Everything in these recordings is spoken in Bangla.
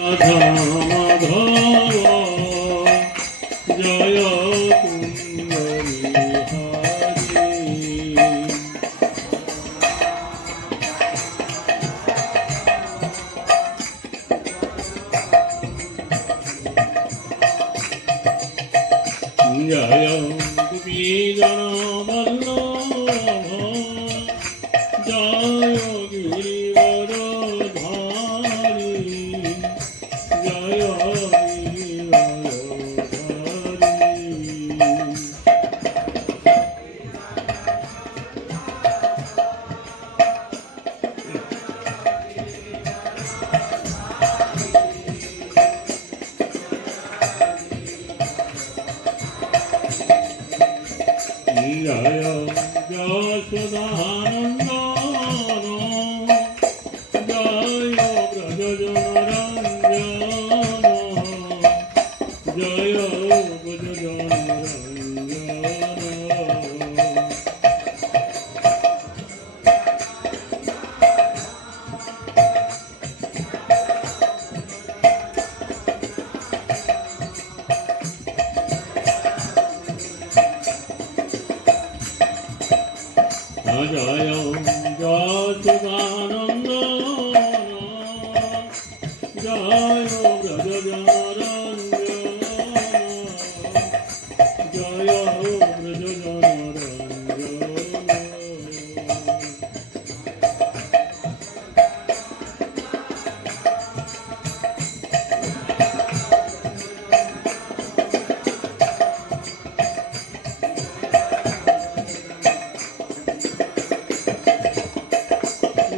রাধা মাধব জয় কুঞ্জরি হরি জয় গোপীজন বল্লভ জয় গিরিবর ধারী জয় জয় যশোদানন্দন জয় ব্রজজনরঞ্জন জয় ব্রজজনরঞ্জন জয় যশোদানন্দন জয় ব্রজজনরঞ্জন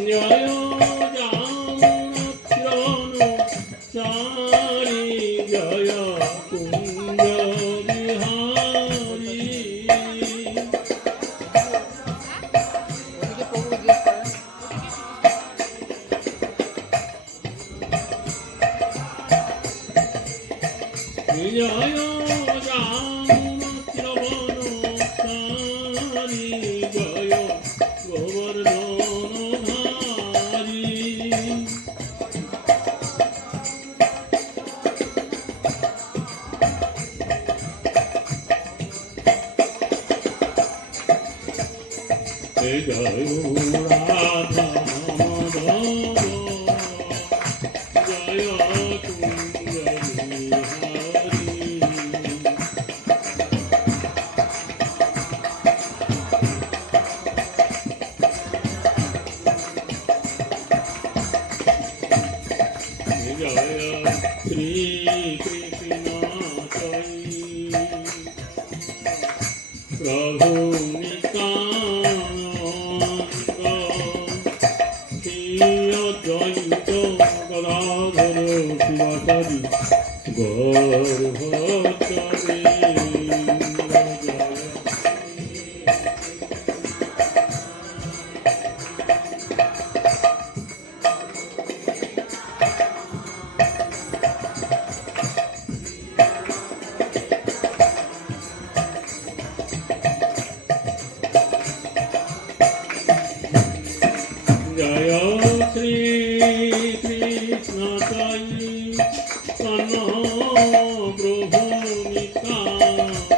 জয় চারি জয় কুঞ্জ বিহারী জয় জানুনত্রবনচারী জয় গোবর্ধনধারী জয় রাধা মাধব জয় কুঞ্জরি হরি জয় শ্রী কৃষ্ণ প্রভু জয়ন্ত গদাধর শিবাচারী গর্ভচারী জয় শ্রী কৃষ্ণ চৈতন্য প্রভু নিত্যানন্দ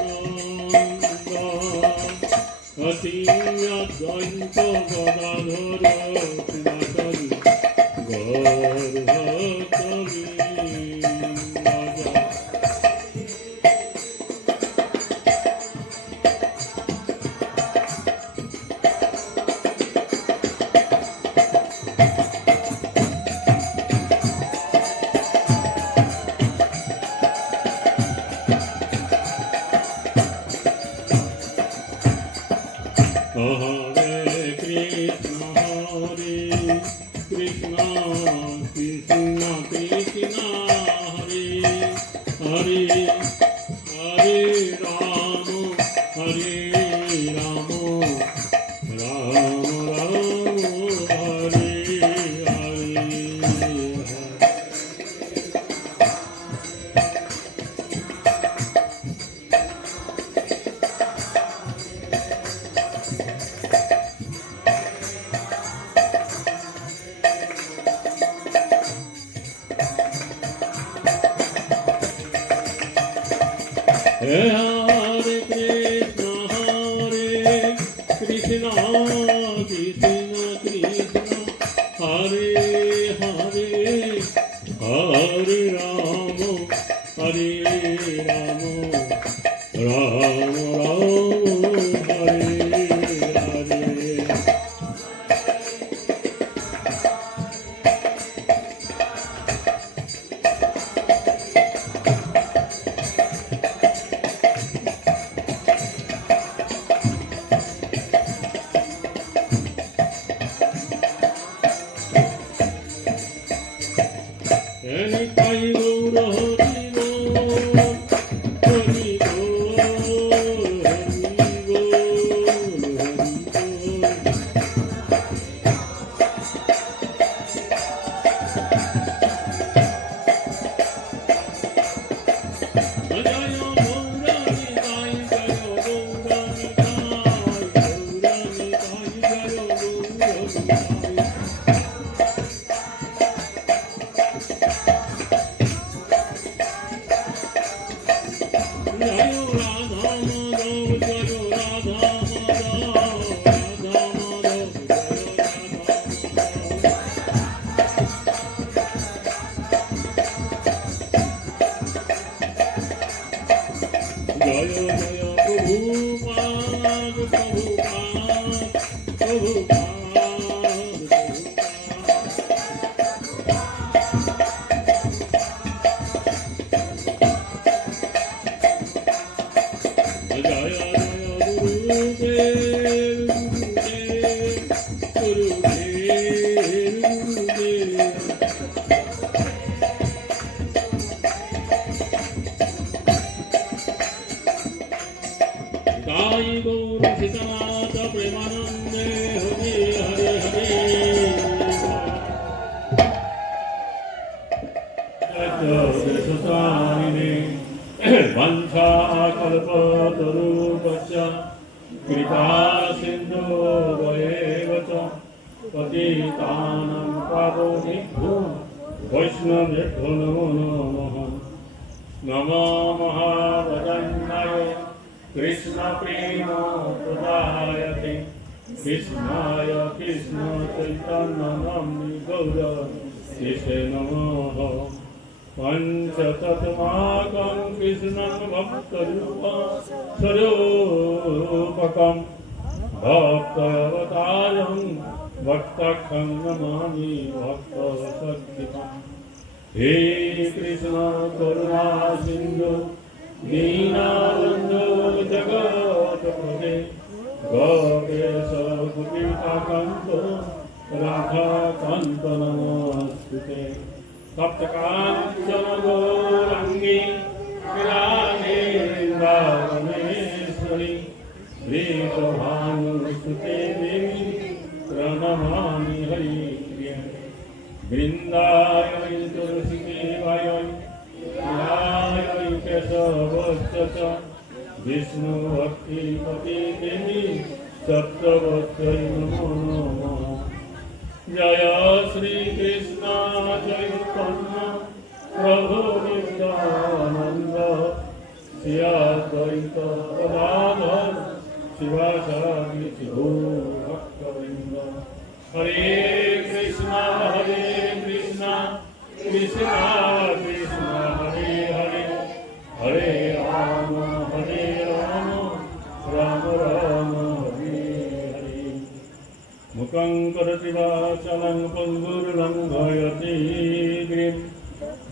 অচিন্ত্যদ্বৈত গদাধর শিবাচারী গর্ভচারী হরে কৃষ্ণ কৃষ্ণ কৃষ্ণ কৃষ্ণ হরে হরে হরে রাম হরে Ram Ram Ram Hare Hare Hare Krishna, Krishna Krishna, Hare Hare, Hare Rama, Hare Rama, Rama Rama, Hare Hare. Nitai Gaura Hari Bol, Hari Bol, Hari Bol, Hari Bol. Jaya Gaura Nitai, Jaya Gaura Nitai, Jaya Gaura Nitai. Jaya Radha Madhav, Jaya Radha Madhav, Radha Madhav, Jaya Radha Madhav. Jaya Jaya Prabhupada, Prabhupada, Prabhupada, Jaya Jaya Gurudev, Gurudev, Gurudev. Jai Gaur Sitanata Premanande, Hare Hare Hare. Jai Vancha kalpatarupasya kripa sindhu vayevacha patitanam pavonibhyo vaishnavebhyo namo namaha. Namo Mahavadanyaya Krishna prema pradayate Krishnaya Krishna Chaitanya Namni Gaura Krishna Namaha. Panchatatmakam Krishnam Bhaktarupa Sarupakam Bhaktavataram Bhaktakham Namami Bhakta Sakhitam. He Krishna Karuna Sindhu Deenabandhu Jagatapate Gopesha Gopika Kanto Radha Kanta Namastute. Saptakanchana Gaurangi Kirane Vrindavaneshwari Vrishabhanusute Devi Pranamami Hari Priya Vrindayai Tulsi Devayai Vayai Kesavascha Vishnu Bhakti Pati Devi Saptavatsai Namo Namaha. Jaya Shri Krishna Chaitanya Prabhu Nityananda Shri Advaita Gadadhar Shivasari Siddhu Bhaktavinda. Hare Krishna Krishna Krishna Hare Hare, Hare Rama Rama Rama Hare Hare. Mukhaṁ karati vācālaṁ pangurlaṅghayati grim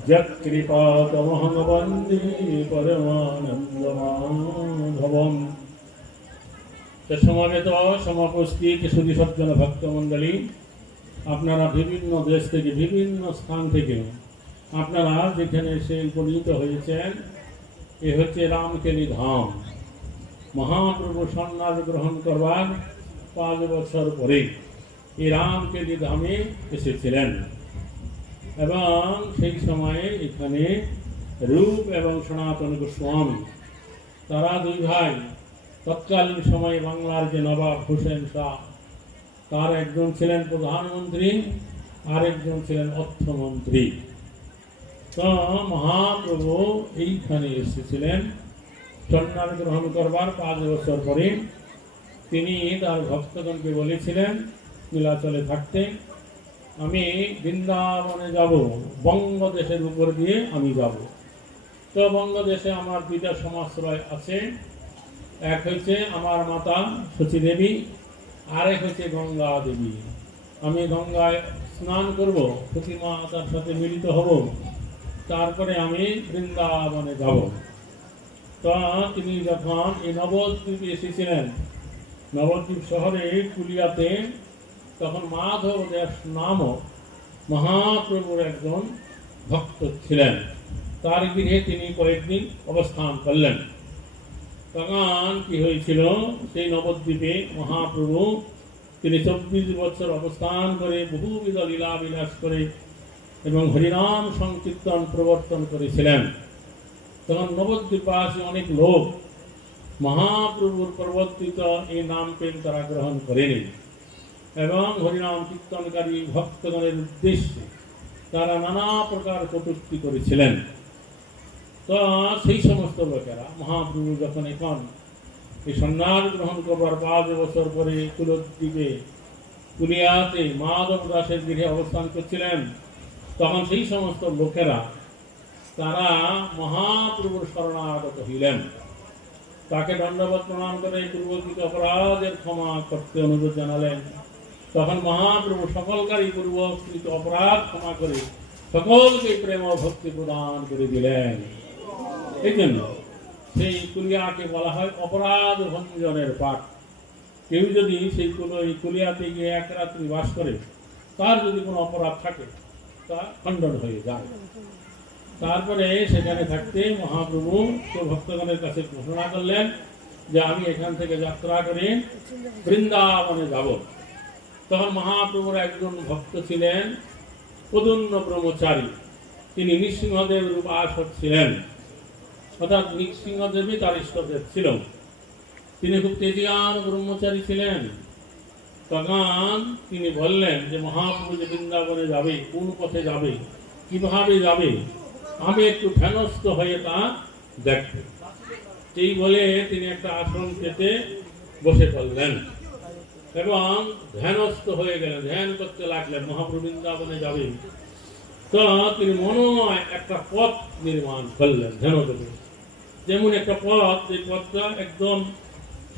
Jatkripatamaham vande Paramanandamādhavam. সমাবেত সমাপস্থিত সুধী সজ্জন ভক্তমণ্ডলী, আপনারা বিভিন্ন দেশ থেকে বিভিন্ন স্থান থেকে আপনারা যেখানে এসে উপনীত হয়েছেন, এ হচ্ছে রামকেলি ধাম। মহাপ্রভু সন্ন্যাস গ্রহণ করবার 5 বছর পরে এই রামকেলি ধামে এসেছিলেন এবং সেই সময়ে এখানে রূপ এবং সনাতন গোস্বামী তারা 2 ভাই তৎকালীন সময়ে বাংলার যে নবাব হোসেন শাহ, তার একজন ছিলেন প্রধানমন্ত্রী আর একজন ছিলেন অর্থমন্ত্রী। তো মহাপ্রভু এইখানে এসেছিলেন সন্ন্যাস গ্রহণ করবার 5 বছর পরে তিনি তার ভক্তগণকে বলেছিলেন নীলাচলে থাকতে, আমি বৃন্দাবনে যাব, বঙ্গদেশের উপর দিয়ে আমি যাব। তো বঙ্গদেশে আমার 2টা সমাশ্রয় আছে, এক হচ্ছে আমার মাতা শচী দেবী, আরেক হচ্ছে গঙ্গা দেবী। আমি গঙ্গায় স্নান করব, সতী মাতার সাথে মিলিত হব, তারপরে আমি বৃন্দাবনে যাব। তো তিনি যখন এই নবদ্বীপে এসেছিলেন, নবদ্বীপ শহরে কুলিয়াতে, তখন মাধব দাস নামক মহাপ্রভুর একজন ভক্ত ছিলেন। তার গৃহে তিনি কয়েকদিন অবস্থান করলেন। তখন কি হয়েছিল, সেই নবদ্বীপে মহাপ্রভু তিনি 24 বছর অবস্থান করে বহুবিধ লীলা বিলাস করে এবং হরিনাম সংকীর্তন প্রবর্তন করেছিলেন। তখন নবদ্বীপবাসী অনেক লোক মহাপ্রভুর প্রবর্তিত এই নাম প্রেম তারা গ্রহণ করেনি এবং হরিনাম কীর্তনকারী ভক্তগণের উদ্দেশ্যে তারা নানা প্রকার কটূক্তি করেছিলেন। তো সেই সমস্ত লোকেরা মহাপ্রভু যখন এখন এই সন্ন্যাস গ্রহণ করবার 5 বছর পরে কুলদ্বীপে কুলিয়াতে মাধব দাসের গৃহে অবস্থান করছিলেন, তখন সেই সমস্ত লোকেরা তারা মহাপ্রভুর শরণাগত হইলেন। তাকে দণ্ডবত প্রণাম করে পূর্বকৃত অপরাধের ক্ষমা করতে অনুরোধ জানালেন। তখন মহাপ্রভু সকলকারী পূর্বকৃত অপরাধ ক্ষমা করে সকলকে প্রেম ও ভক্তি প্রদান করে দিলেন। এই জন্য সেই কুলিয়াকে বলা হয় অপরাধ ভঞ্জনের পাঠ। কেউ যদি সেই কুলিয়াতে গিয়ে 1 রাত্রি বাস করে, তার যদি কোনো অপরাধ থাকে তা খণ্ডন হয়ে যায়। তারপরে সেখানে থাকতে মহাপ্রভু তো ভক্তগণের কাছে ঘোষণা করলেন যে আমি এখান থেকে যাত্রা করে বৃন্দাবনে যাব। তখন মহাপ্রভুর একজন ভক্ত ছিলেন পদুন্ন ব্রহ্মচারী, তিনি নৃসিংহদেবের উপাসক ছিলেন, অর্থাৎ নৃসিংহদেবী তার ইষ্টদেব ছিল। তিনি খুব তেজিয়ান ব্রহ্মচারী ছিলেন। তখন তিনি বললেন যে মহাপ্রভু যে বৃন্দাবনে যাবে, কোন পথে যাবে, কিভাবে যাবে, আমি একটু ধ্যানস্থ হয়ে তা দেখব। এই বলে তিনি একটা আসন পেতে বসে পড়লেন এবং ধ্যানস্থ হয়ে গেলেন, ধ্যান করতে লাগলেন। মহাপ্রভু বৃন্দাবনে যাবে, তো তিনি মনোময় একটা পথ নির্মাণ করলেন ধ্যানযোগে। যেমন একটা পথ, এই পথটা একদম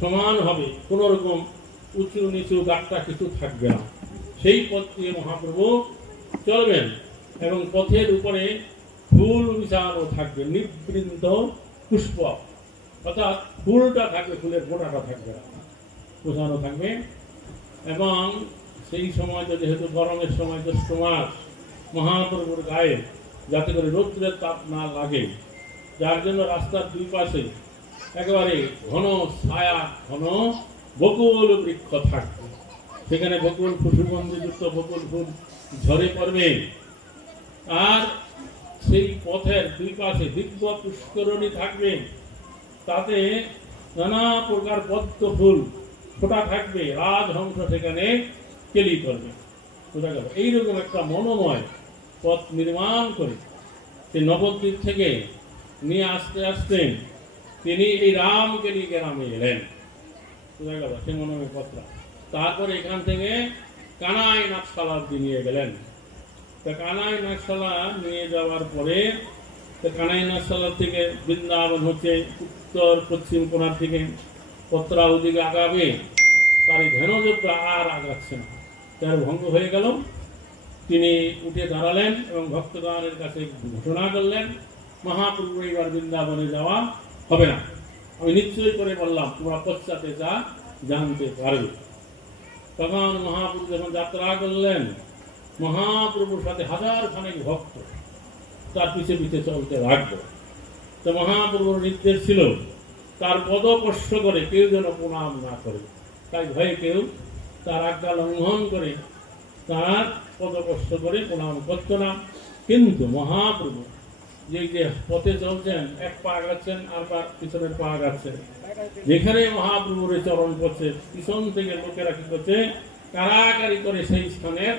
সমান হবে, কোন রকম উঁচু নিচু গাছটা কিছু থাকবে না, সেই পথ দিয়ে মহাপ্রভু চলবেন এবং পথের উপরে ফুল বিছানো থাকবে, নিবৃন্ত পুষ্প, অর্থাৎ ফুলটা থাকবে, ফুলের গোড়াটা থাকবে না, বিছানো থাকবে। এবং সেই সময় যেহেতু গরমের সময় জ্যৈষ্ঠ মাস, মহাপ্রভুর গায়ে যাতে করে রৌদ্রের তাপ না লাগে, যার জন্য রাস্তার 2 পাশে একেবারে ঘন ছায়া, ঘন বকুল বৃক্ষ থাকবে। সেখানে বকুল সুগন্ধিযুক্ত বকুল ফুল ঝরে পড়বে। আর সেই পথের 2 পাশে দিব্য পুষ্করণী থাকবে, তাতে নানা প্রকার পদ্ম ফুল ফোটা থাকবে, রাজহংস সেখানে কেলি করবে। এইরকম একটা মনোময় পথ নির্মাণ করে সেই নবদ্বীপ থেকে নিয়ে আসতে আসতে তিনি এই রামকেলি গ্রামে এলেন। সেই মনোময় পথটা। তারপরে এখান থেকে কানাই নাকশালা নিয়ে গেলেন। তো কানাই নাকশালা নিয়ে যাওয়ার পরে কানাই নাকশালা থেকে বৃন্দাবন হচ্ছে উত্তর পশ্চিম কোণার দিকে, পত্রা ওদিকে আগাবে, তার এই ধ্যানযোগটা আর আগাচ্ছে না, তার ভঙ্গ হয়ে গেল। তিনি উঠে দাঁড়ালেন এবং ভক্তগণের কাছে ঘোষণা করলেন, মহাপ্রভু এবার বৃন্দাবনে যাওয়া হবে না, আমি নিশ্চয় করে বললাম, তোমরা পশ্চাতে যা জানতে পারবে। তখন মহাপ্রভু যখন যাত্রা করলেন, মহাপ্রভুর সাথে 1000 খানেক ভক্ত তার পিছে পিছে চলতে লাগলো। তো মহাপ্রভুর নির্দেশ ছিল তার পদস্পর্শ করে কেউ যেন প্রণাম না করে, তাই ভয়ে কেউ তার আজ্ঞা লঙ্ঘন করে তার পদস্পর্শ করে প্রণাম করত না। কিন্তু মহাপ্রভু যে পথে চলছেন, 1 পা আগাচ্ছেন আর পিছনের পা আগাচ্ছেন, যেখানে মহাপ্রভুর চরণ পড়ছে, পিছন থেকে লোকেরা কি করছে, কারাকারি করে সেই স্থানের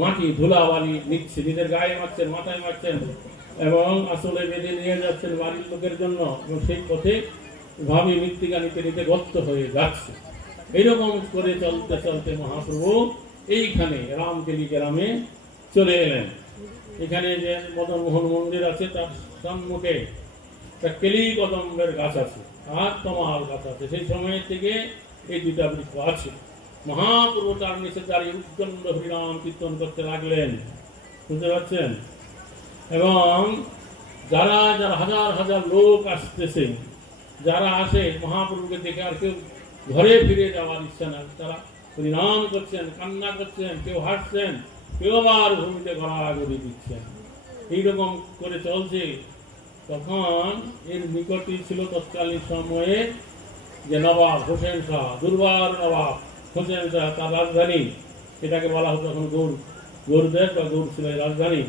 মাটি ধুলাবালি নিচ্ছে, নিজের গায়ে মারছেন, মাথায় মারছেন, এবং আসলে বেঁধে নিয়ে যাচ্ছেন বাড়ির লোকের জন্য, এবং সেই পথে ভাবি মৃত্তিকা নিতে নিতে গর্ত হয়ে যাচ্ছে। এইরকম করে চলতে চলতে মহাপ্রভু এইখানে রামকেলি গ্রামে চলে এলেন। এখানে যে মদনমোহন মন্দির আছে তার সম্মুখে একটা কেলি কদম্বের গাছ আছে আর তমাল গাছ আছে। সেই সময় থেকে এই দুটা বৃক্ষ আছে। মহাপ্রভু তার নিচে দাঁড়িয়ে উৎকণ্ঠ হরিনাম কীর্তন করতে লাগলেন, বুঝতে পারছেন? এবং যারা যারা হাজার হাজার লোক আসতেছে, যারা আসে মহাপ্রভুকে দেখে আর কেউ ঘরে ফিরে যাওয়ার ইচ্ছা না, তারা হরিনাম করছেন, কান্না করছেন, কেউ হাসছেন, কেউ আবার ভূমিতে গড়াগড়ি দিচ্ছেন। এইরকম করে চলছে। তখন এর নিকটই ছিল তৎকালীন সময়ে যে নবাব হোসেন শাহ, দুর্বার নবাব হোসেন শাহ, তার রাজধানী, এটাকে বলা হতো তখন গৌরদেশ বা গৌরশিলার রাজধানী।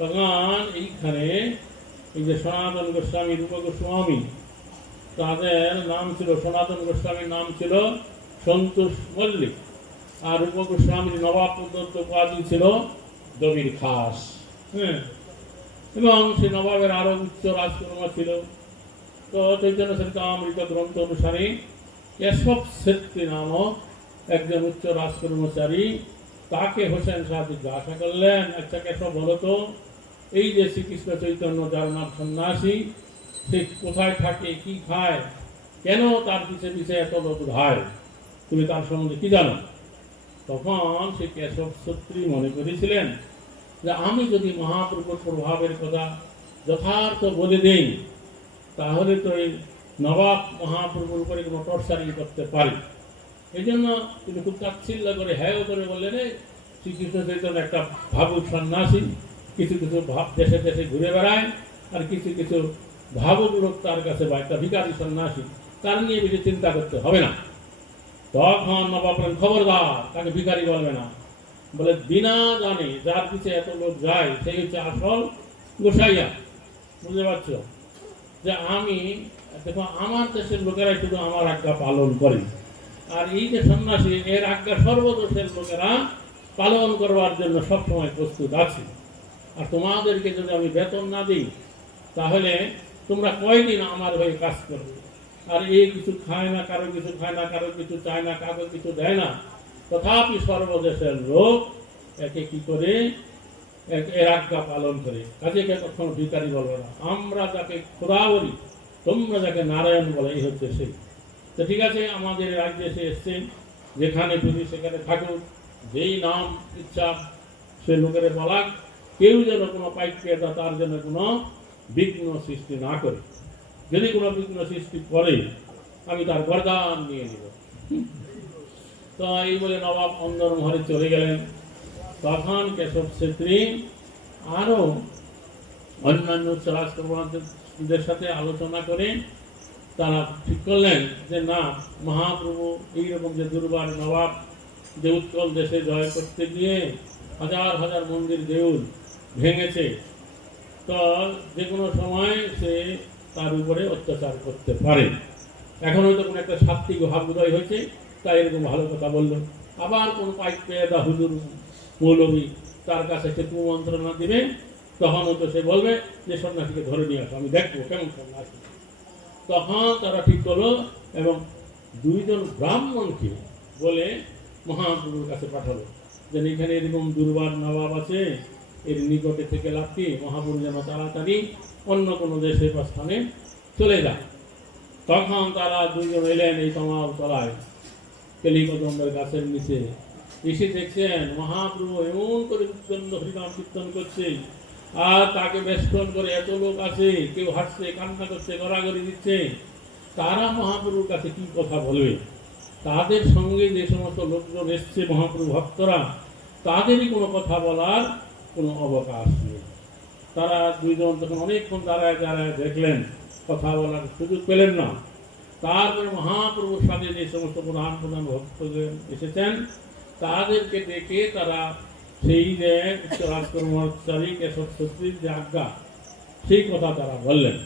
তখন এইখানে এই যে সনাতন গোস্বামী, রূপ গোস্বামী, তাদের নাম ছিল, সনাতন গোস্বামীর নাম ছিল সন্তোষ মল্লিক, আর রূপ গোস্বামীর নবাব প্রদত্ত উপাধি ছিল দবির খাস। হ্যাঁ, এবং সে নবাবের আরো উচ্চ রাজকর্ম ছিল। তো চৈতন্য চরিতামৃত গ্রন্থ অনুসারে কেশব ছেত্রী নামক একজন উচ্চ রাজকর্মচারী, তাকে হোসেন শাহ জিজ্ঞাসা করলেন, আচ্ছা কেশব বলো তো, এই যে শ্রীকৃষ্ণ চৈতন্য যার নাম সন্ন্যাসী, সে কোথায় থাকে, কি খায়, কেন তার পিছে পিছে এত লোক ধায়, তুমি তার সম্বন্ধে কি জানো? তখন সে কেশব ছেত্রী মনে করেছিলেন যে আমি যদি মহাপ্রভুর প্রভাবের কথা যথার্থ বলে দেই, তাহলে তো এই নবাব মহাপ্রভুর উপরে কোনো টর্চারিং করতে পারি। এই জন্য তিনি খুব তাচ্ছিল্য করে হ্যাঁ করে বললেন, শ্রীকৃষ্ণ চৈতন্য একটা ভাবুক সন্ন্যাসী, কিছু কিছু দেশে দেশে ঘুরে বেড়ায়, আর কিছু কিছু ভাবুক লোক তার কাছে, বা একটা ভিখারি সন্ন্যাসী, তার নিয়ে বেশি চিন্তা করতে হবে না। তখন নবাব বলেন, খবরদার, তাকে ভিখারি বলবে না, বলে বিনা জানে যার পিছে এত লোক যায় সেই হচ্ছে আসল গোসাইয়া। বুঝতে পারছো? যে আমি দেখো, আমার দেশের লোকেরাই শুধু আমার আজ্ঞা পালন করে, আর এই যে সন্ন্যাসী, এর আজ্ঞা সর্বদেশের লোকেরা পালন করবার জন্য সবসময় প্রস্তুত আছে। আর তোমাদেরকে যদি আমি বেতন না দিই, তাহলে তোমরা কয়দিন আমার হয়ে কাজ করবে? আর এই কিছু খায় না, কারো কিছু খায় না, কারো কিছু চায় না, কারো কিছু দেয় না, তথাপি সর্বদেশের লোক একে কি করে, এর আজ্ঞা পালন করে। কাজে কখনো ভিখারি বলবে না। আমরা যাকে খোদা বলি, তোমরা যাকে নারায়ণ বলে, এই হচ্ছে সেই। তো ঠিক আছে, আমাদের রাজ্যে এসে এসছে, যেখানে খুশি সেখানে থাকুক, যেই নাম ইচ্ছা সে লোকের বলাক, কেউ যেন কোনো পাইপিয়তা তার জন্য কোনো বিঘ্ন সৃষ্টি না করে। যদি কোনো বিঘ্ন সৃষ্টি করে, আমি তার বরদান নিয়ে নিব। তো এই বলে নবাব অন্দরমহলে চলে গেলেন। তখন কেশব ছেত্রী আরো অন্যান্য রাজকর্মীদের সাথে আলোচনা করে তারা ঠিক করলেন যে না, মহাপ্রভু এইরকম যে দুর্বার নবাব যে উৎকল দেশে জয় করতে গিয়ে হাজার হাজার মন্দির দেউল ভেঙেছে, তো যে কোনো সময় সে তার উপরে অত্যাচার করতে পারে। এখন হয়তো কোনো একটা সাত্বিক ভাবুদয় হয়েছে, তাই এরকম ভালো কথা বললো। আবার কোন পাইপেদা হুজুর মৌলবী তার কাছে সে কুমন্ত্রণা দিবে, তখন হয়তো সে বলবে যে সন্ন্যাসীকে ধরে নিয়ে আসো, আমি দেখবো কেমন সন্ন্যাসী। তখন তারা ঠিক করলো এবং দুইজন ব্রাহ্মণকে বলে মহাপ্রভুর কাছে পাঠালো, যে এখানে এরকম দুর্বার নবাব আছে, এর নিকটে থেকে লাভ কি, মহাপ্রভু যেন তাড়াতাড়ি অন্য কোনো দেশে বা স্থানে চলে যায়। তখন তারা দুইজন এলেন এই তমাল তলায়, কেলিকদম্বের গাছের নিচে। এসে দেখছেন মহাপ্রভু এমন করে উৎকণ্ঠ হরিনাম কীর্তন করছে, আর তাকে বেষ্টন করে এত লোক আছে, কেউ হাসছে, কান্না করছে, গড়াগড়ি দিচ্ছে। তারা মহাপ্রভুর কাছে কি কথা বলবে? তাদের সঙ্গে যে সমস্ত লোকজন এসছে মহাপ্রভু ভক্তরা, তাদেরই কোনো কথা বলার কোনো অবকাশ নেই। তারা দুইজন তখন অনেকক্ষণ দাঁড়ায় দাঁড়ায় দেখলেন, কথা বলার সুযোগ পেলেন না। তারপরে মহাপ্রভুর সাথে যে সমস্ত প্রধান প্রধান ভক্তজন এসেছেন, তাদেরকে ডেকে তারা সেই যে রাজকর্মচারী কেশব ছেত্রীর যে আজ্ঞা, সেই কথা তারা বললেন।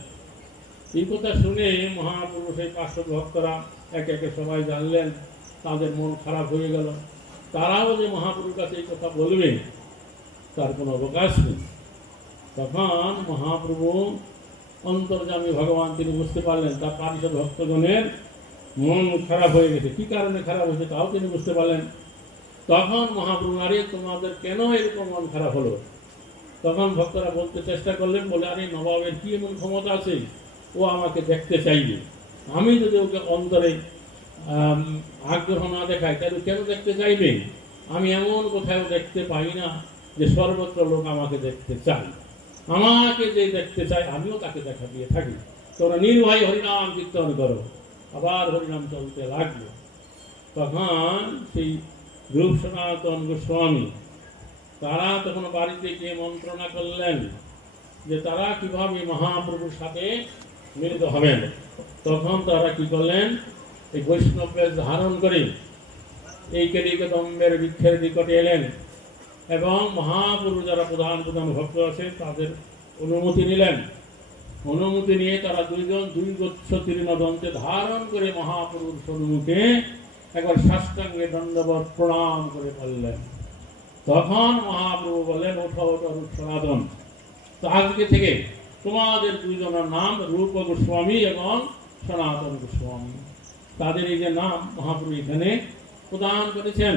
এই কথা শুনে মহাপ্রভু সেই পার্শ্বদ ভক্তরা একে একে সবাই জানলেন, তাদের মন খারাপ হয়ে গেল। তারাও যে মহাপ্রভুর কাছে এই কথা বলবে, তার কোনো অবকাশ নেই। তখন মহাপ্রভু অন্তর্যামী ভগবান তিনি বুঝতে পারলেন তার পারিষদ ভক্তগণের মন খারাপ হয়ে গেছে। কি কারণে খারাপ হয়েছে তাও তিনি বুঝতে পারলেন। তখন মহাপ্রভু, আরে তোমাদের কেন এরকম মন খারাপ হলো? তখন ভক্তরা বলতে চেষ্টা করলেন, বলে, আরে নবাবের কি এমন ক্ষমতা আছে, ও আমাকে দেখতে চাইবে, আমি যদি ওকে অন্তরে আগ্রহ না দেখাই তাহলে কেন দেখতে চাইবে? আমি এমন কোথাও দেখতে পাই না যে সর্বত্র লোক আমাকে দেখতে চায়। আমাকে যে দেখতে চায় আমিও তাকে দেখা দিয়ে থাকি। তোমরা নির্ভয় হরিনাম কীর্তন করো। আবার হরিনাম চলতে লাগলো। তখন সেই রূপ সনাতন গোস্বামী তারা তখন বাড়িতে গিয়ে মন্ত্রণা করলেন যে তারা কিভাবে মহাপ্রভুর সাথে মিলিত হবেন। তখন তারা কি করলেন, এই বৈষ্ণব বেশ ধারণ করে এই কেলিকদম্বের বৃক্ষের নিকটে এলেন এবং মহাপ্রভু যারা প্রধান প্রধান ভক্ত আছে তাদের অনুমতি নিলেন। অনুমতি নিয়ে তারা দুইজন দুই গুচ্ছ তৃণদন্তে ধারণ করে মহাপ্রভুর সম্মুখে একবার সাষ্টাঙ্গে দণ্ডবত প্রণাম করে পড়লেন। তখন মহাপ্রভু বললেন, ওঠো ওঠো রূপ সনাতন, তো আজকে থেকে তোমাদের দুইজনের নাম রূপ গোস্বামী এবং সনাতন গোস্বামী। তাদের এই যে নাম মহাপ্রভু এখানে প্রদান করেছেন।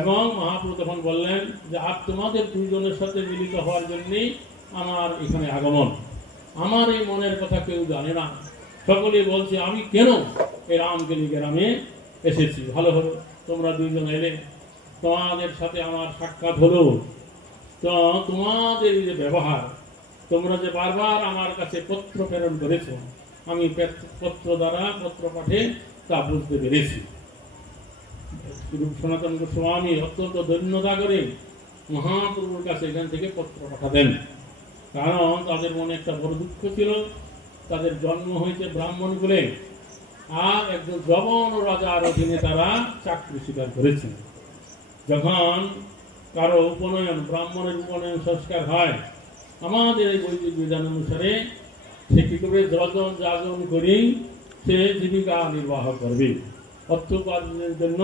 এবং মহাপ্রভু তখন বললেন যে আর তোমাদের দুইজনের সাথে মিলিত হওয়ার জন্যই আমার এখানে আগমন। আমার এই মনের কথা কেউ জানে না, সকলেই বলছে আমি কেন এই রামকেলি গ্রামে এসেছি। ভালো হলো তোমরা দুইজন এলে, তোমাদের সাথে আমার সাক্ষাৎ হলো। তো তোমাদের এই যে ব্যবহার, তোমরা যে বারবার আমার কাছে পত্র প্রেরণ করেছ, আমি পত্র দ্বারা পত্র পাঠে তা বুঝতে পেরেছি। সনাতন গোস্বামী অত্যন্ত ধন্যতা করে মহাপ্রভুর কাছে এখান থেকে পত্র পাঠাতেন, কারণ তাদের মনে একটা বড় দুঃখ ছিল। তাদের জন্ম হয়েছে ব্রাহ্মণ কুলে, আর একজন জবন রাজার অধীনে তারা চাকরি স্বীকার করেছেন। যখন কারো উপনয়ন, ব্রাহ্মণের উপনয়ন সংস্কার হয়, আমাদের এই বৈদিক বিধান অনুসারে সে কি করবে, যজন যাজন করেই সে জীবিকা নির্বাহ করবে। অর্থ উপার্জনের জন্য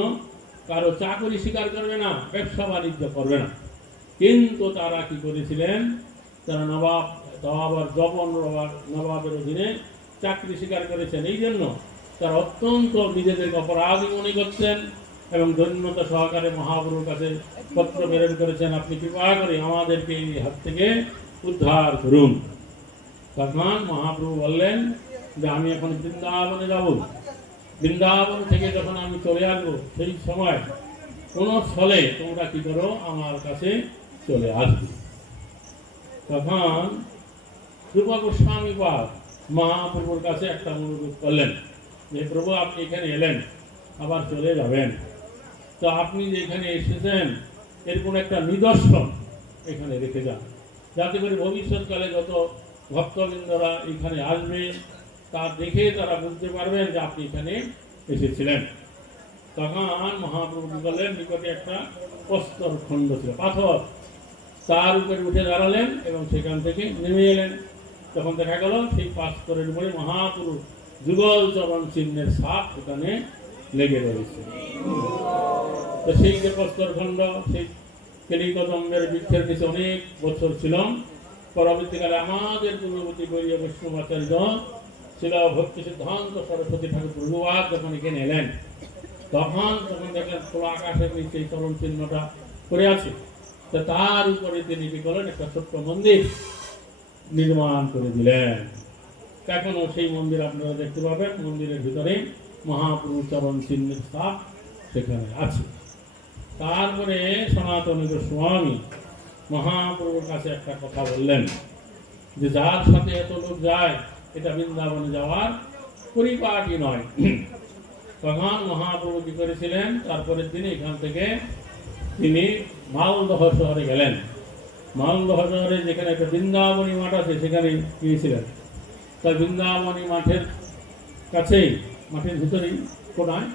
কারো চাকরি স্বীকার করবে না, ব্যবসা বাণিজ্য করবে না। কিন্তু তারা কি করেছিলেন, তারা নবাবের অধীনে চাকরি স্বীকার করেছেন। এই জন্য তারা অত্যন্ত নিজেদেরকে অপরাধী মনে করছেন এবং ধন্যতা সহকারে মহাপ্রভুর কাছে পত্র প্রেরণ করেছেন, আপনি কৃপা করে আমাদেরকে এই হাত থেকে উদ্ধার করুন। তখন মহাপ্রভু বললেন যে আমি এখন বৃন্দাবনে যাব। বৃন্দাবন থেকে যখন আমি চলে আসবো সেই সময় কোন স্থলে তোমরা কি করো, আমার কাছে চলে আসবে। তখন রূপ গোস্বামী পাদ মহাপ্রভুর কাছে একটা অনুরোধ করলেন যে প্রভু আপনি এখানে এলেন, আবার চলে যাবেন, তো আপনি যে এখানে এসেছেন এর কোন একটা নিদর্শন এখানে রেখে যান, যাতে করে ভবিষ্যৎকালে যত ভক্তবৃন্দরা এখানে আসবে তা দেখে তারা বুঝতে পারবেন যে আপনি এখানে এসেছিলেন। তখন মহাপ্রভু বললেন, নিকটে একটা প্রস্তর খণ্ড ছিল, পাথর, তার উপরে উঠে দাঁড়ালেন এবং সেখান থেকে নেমে এলেন। তখন দেখা গেল সেই পাথরের উপরে মহাপ্রভু যুগল চরণ চিহ্নের ছাপ এখানে লেগে রয়েছে। তো সেই যে প্রস্তর খণ্ড, সেই কেলিকদম্বের বৃক্ষের নিচে অনেক বছর ছিলাম। পরবর্তীকালে আমাদের পূর্ববর্তী গৌরীয় বৈষ্ণবাচার্য ছিল ভক্তি সিদ্ধান্ত সরস্বতী ঠাকুর প্রভুপাদ যখন এখানে এলেন, তখন দেখলেন খোলা আকাশের নিচে এই চরণ চিহ্নটা করে আছে। তো তার উপরে তিনি কি করলেন, একটা ছোট্ট মন্দির নির্মাণ করে দিলেন। এখনো সেই মন্দির আপনারা দেখতে পাবেন, মন্দিরের ভিতরে মহাপ্রভু চরণ চিহ্নের স্থাপ সেখানে আছে। তারপরে সনাতন গোস্বামী মহাপ্রভুর কাছে একটা কথা বললেন যে যার সাথে এত লোক যায় এটা বৃন্দাবনে যাওয়ার পরিপাটি নয়। তখন মহাপ্রভু কি করেছিলেন, তারপরের দিন এখান থেকে তিনি মালদহ শহরে গেলেন। মালদহ শহরে যেখানে একটা বৃন্দাবনী মাঠ আছে সেখানে গিয়েছিলেন। তার বৃন্দাবনী মাঠের কাছেই, মাঠের ভিতরেই কোনায়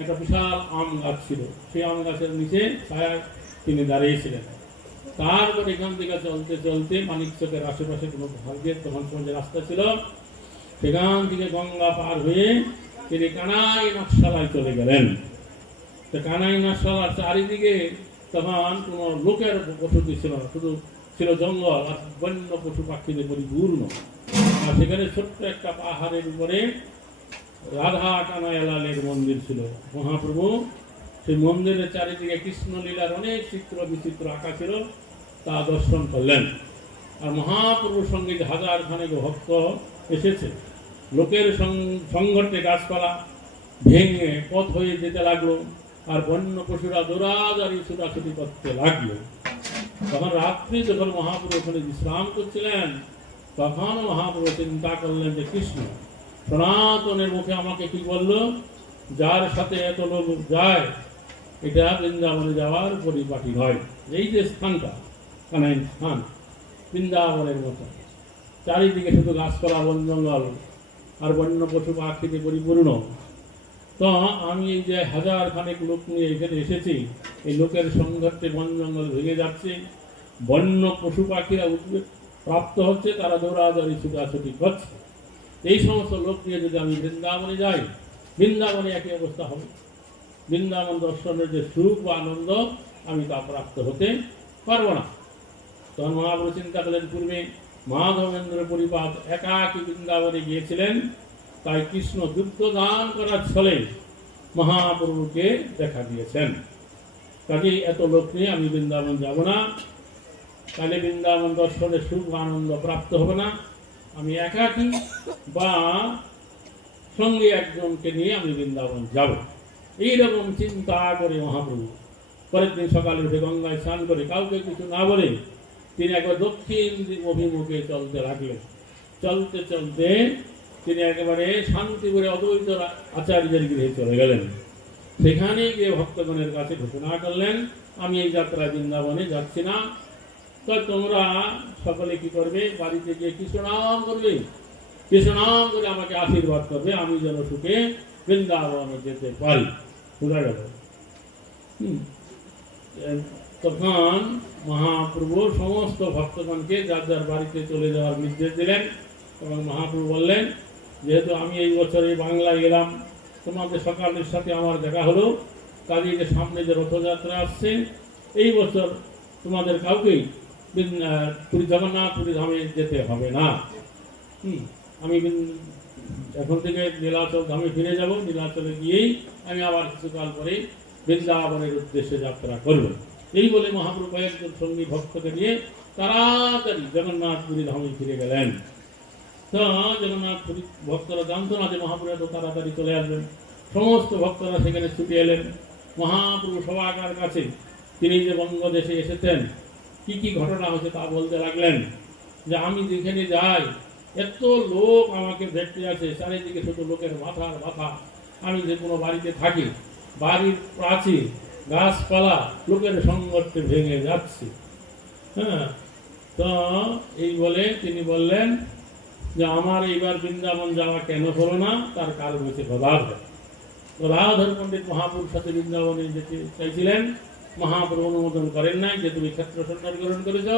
একটা বিশাল আম গাছ ছিল। সেই আম গাছের নিচে ছায়ায় তিনি দাঁড়িয়েছিলেন। তারপর এখান থেকে চলতে চলতে মানিক চকের আশেপাশে কোনো ভাগ্যের তখন যে রাস্তা ছিল, সেখান থেকে গঙ্গা পার হয়ে তিনি কানাই নাকশালায় চলে গেলেন। তো কানাই নাকশালার চারিদিকে তখন কোনো লোকের বসতি ছিল না, শুধু ছিল জঙ্গল আর বন্য পশু পাখিতে পরিপূর্ণ। আর সেখানে ছোট্ট একটা পাহাড়ের উপরে রাধা কানায়ালালের মন্দির ছিল। মহাপ্রভু সেই মন্দিরের চারিদিকে কৃষ্ণলীলার অনেক চিত্র বিচিত্র আঁকা ছিল, তা দর্শন করলেন। আর মহাপ্রভুর সঙ্গে যে হাজার খানেক ভক্ত এসেছে, লোকের সংঘর্ষে গাছপালা ভেঙে পথ হয়ে যেতে লাগলো, আর বন্য পশুরা দৌড়াদৌড়ি ছুটাছুটি করতে লাগলো। তখন রাত্রি যখন মহাপ্রভু ওখানে বিশ্রাম করছিলেন, তখন মহাপ্রভু চিন্তা করলেন যে কৃষ্ণ সনাতনের মুখে আমাকে কি বললো, যার সাথে এত লোক যায় এটা বৃন্দাবনে যাওয়ার পরিপাটি নয়। এই যে স্থানটা কানাইন স্থান বৃন্দাবনের মতো, চারিদিকে শুধু গাছপালা বন জঙ্গল আর বন্য পশু পাখিতে পরিপূর্ণ। তো আমি এই যে হাজার খানেক লোক নিয়ে এখানে এসেছি, এই লোকের সংঘর্ষে বন জঙ্গল ভেঙে যাচ্ছে, বন্য পশু পাখিরা উদ্বেগ প্রাপ্ত হচ্ছে, তারা দৌড়াদৌড়ি ছুটাছুটি করছে। এই সমস্ত লোক নিয়ে যদি আমি বৃন্দাবনে যাই, বৃন্দাবনে একই অবস্থা হবে। বৃন্দাবন দর্শনের যে সুখ বা আনন্দ আমি তা প্রাপ্ত হতে পারবো না। তখন মহাপ্রভু চিন্তা করলেন, পূর্বে মাধবেন্দ্র পরিপাত একাকী বৃন্দাবনে গিয়েছিলেন, তাই কৃষ্ণ দুগ্ধ দান করার ছলে মহাপ্রভুকে দেখা দিয়েছেন। কাজেই এত লোক নিয়ে আমি বৃন্দাবন যাব না, তাহলে বৃন্দাবন দর্শনের সুখ আনন্দ প্রাপ্ত হবে না। আমি একাকী বা সঙ্গে একজনকে নিয়ে আমি বৃন্দাবন যাব। এইরকম চিন্তা করে মহাপ্রভু পরের দিন সকালে উঠে গঙ্গায় স্নান করে কাউকে কিছু না বলে তিনি একবার দক্ষিণ অভিমুখে চলতে লাগলেন। চলতে চলতে তিনি একেবারে শান্তিপুরে অদ্বৈত আচার্যের গৃহে চলে গেলেন। সেখানে গিয়ে ভক্তগণের কাছে ঘোষণা করলেন, আমি এই যাত্রায় বৃন্দাবনে যাচ্ছি না, তো তোমরা সকলে কি করবে, বাড়িতে গিয়ে কৃষ্ণনাম করবে, কৃষ্ণনাম করে আমাকে আশীর্বাদ করবে, আমি যেন সুখে বৃন্দাবনে যেতে পারি। বোঝা গেল? তখন মহাপ্রভু সমস্ত ভক্তগণকে যার যার বাড়িতে চলে যাওয়ার নির্দেশ দিলেন এবং মহাপ্রভু বললেন, যেহেতু আমি এই বছরে বাংলায় গেলাম, তোমাদের সকালের সাথে আমার দেখা হলো, কাজে যে সামনে যে রথযাত্রা আসছে, এই বছর তোমাদের কাউকেই পুরী জগন্নাথ পুরী ধামে যেতে হবে না। আমি এখন থেকে নীলাচল ধামে ফিরে যাব, নীলাচলে গিয়েই আমি আবার কিছুকাল পরে বৃন্দাবনের উদ্দেশ্যে যাত্রা করব। এই বলে মহাপ্রভু কয়েকজন সঙ্গী ভক্তকে নিয়ে তাড়াতাড়ি জগন্নাথ পুরী ধামে ফিরে গেলেন। তো জগন্নাথ পুরী ভক্তরা জানতো না যে মহাপ্রভু এত তাড়াতাড়ি চলে আসবেন। সমস্ত ভক্তরা সেখানে ছুটে এলেন মহাপ্রভু সভাকার কাছে। তিনি যে বঙ্গদেশে এসেছেন, কি কি ঘটনা হয়েছে তা বলতে লাগলেন, যে আমি যেখানে যাই এত লোক আমাকে দেখতে আসে, চারিদিকে শুধু লোকের মাথার মাথা। আমি যে কোনো বাড়িতে থাকি, বাড়ির প্রাচীর গাছপালা লোকের সংঘর্ষে ভেঙে যাচ্ছে। হ্যাঁ, তো এই বলে তিনি বললেন যে আমার এইবার বৃন্দাবন যাওয়া কেন হলো না, তার কারণ হচ্ছে গদাধর। গদাধর পণ্ডিত মহাপ্রভুর সাথে বৃন্দাবনে যেতে চাইছিলেন, মহাপ্রভু অনুমোদন করেন নাই যে তুমি ক্ষেত্র সন্ন্যাস গ্রহণ করেছ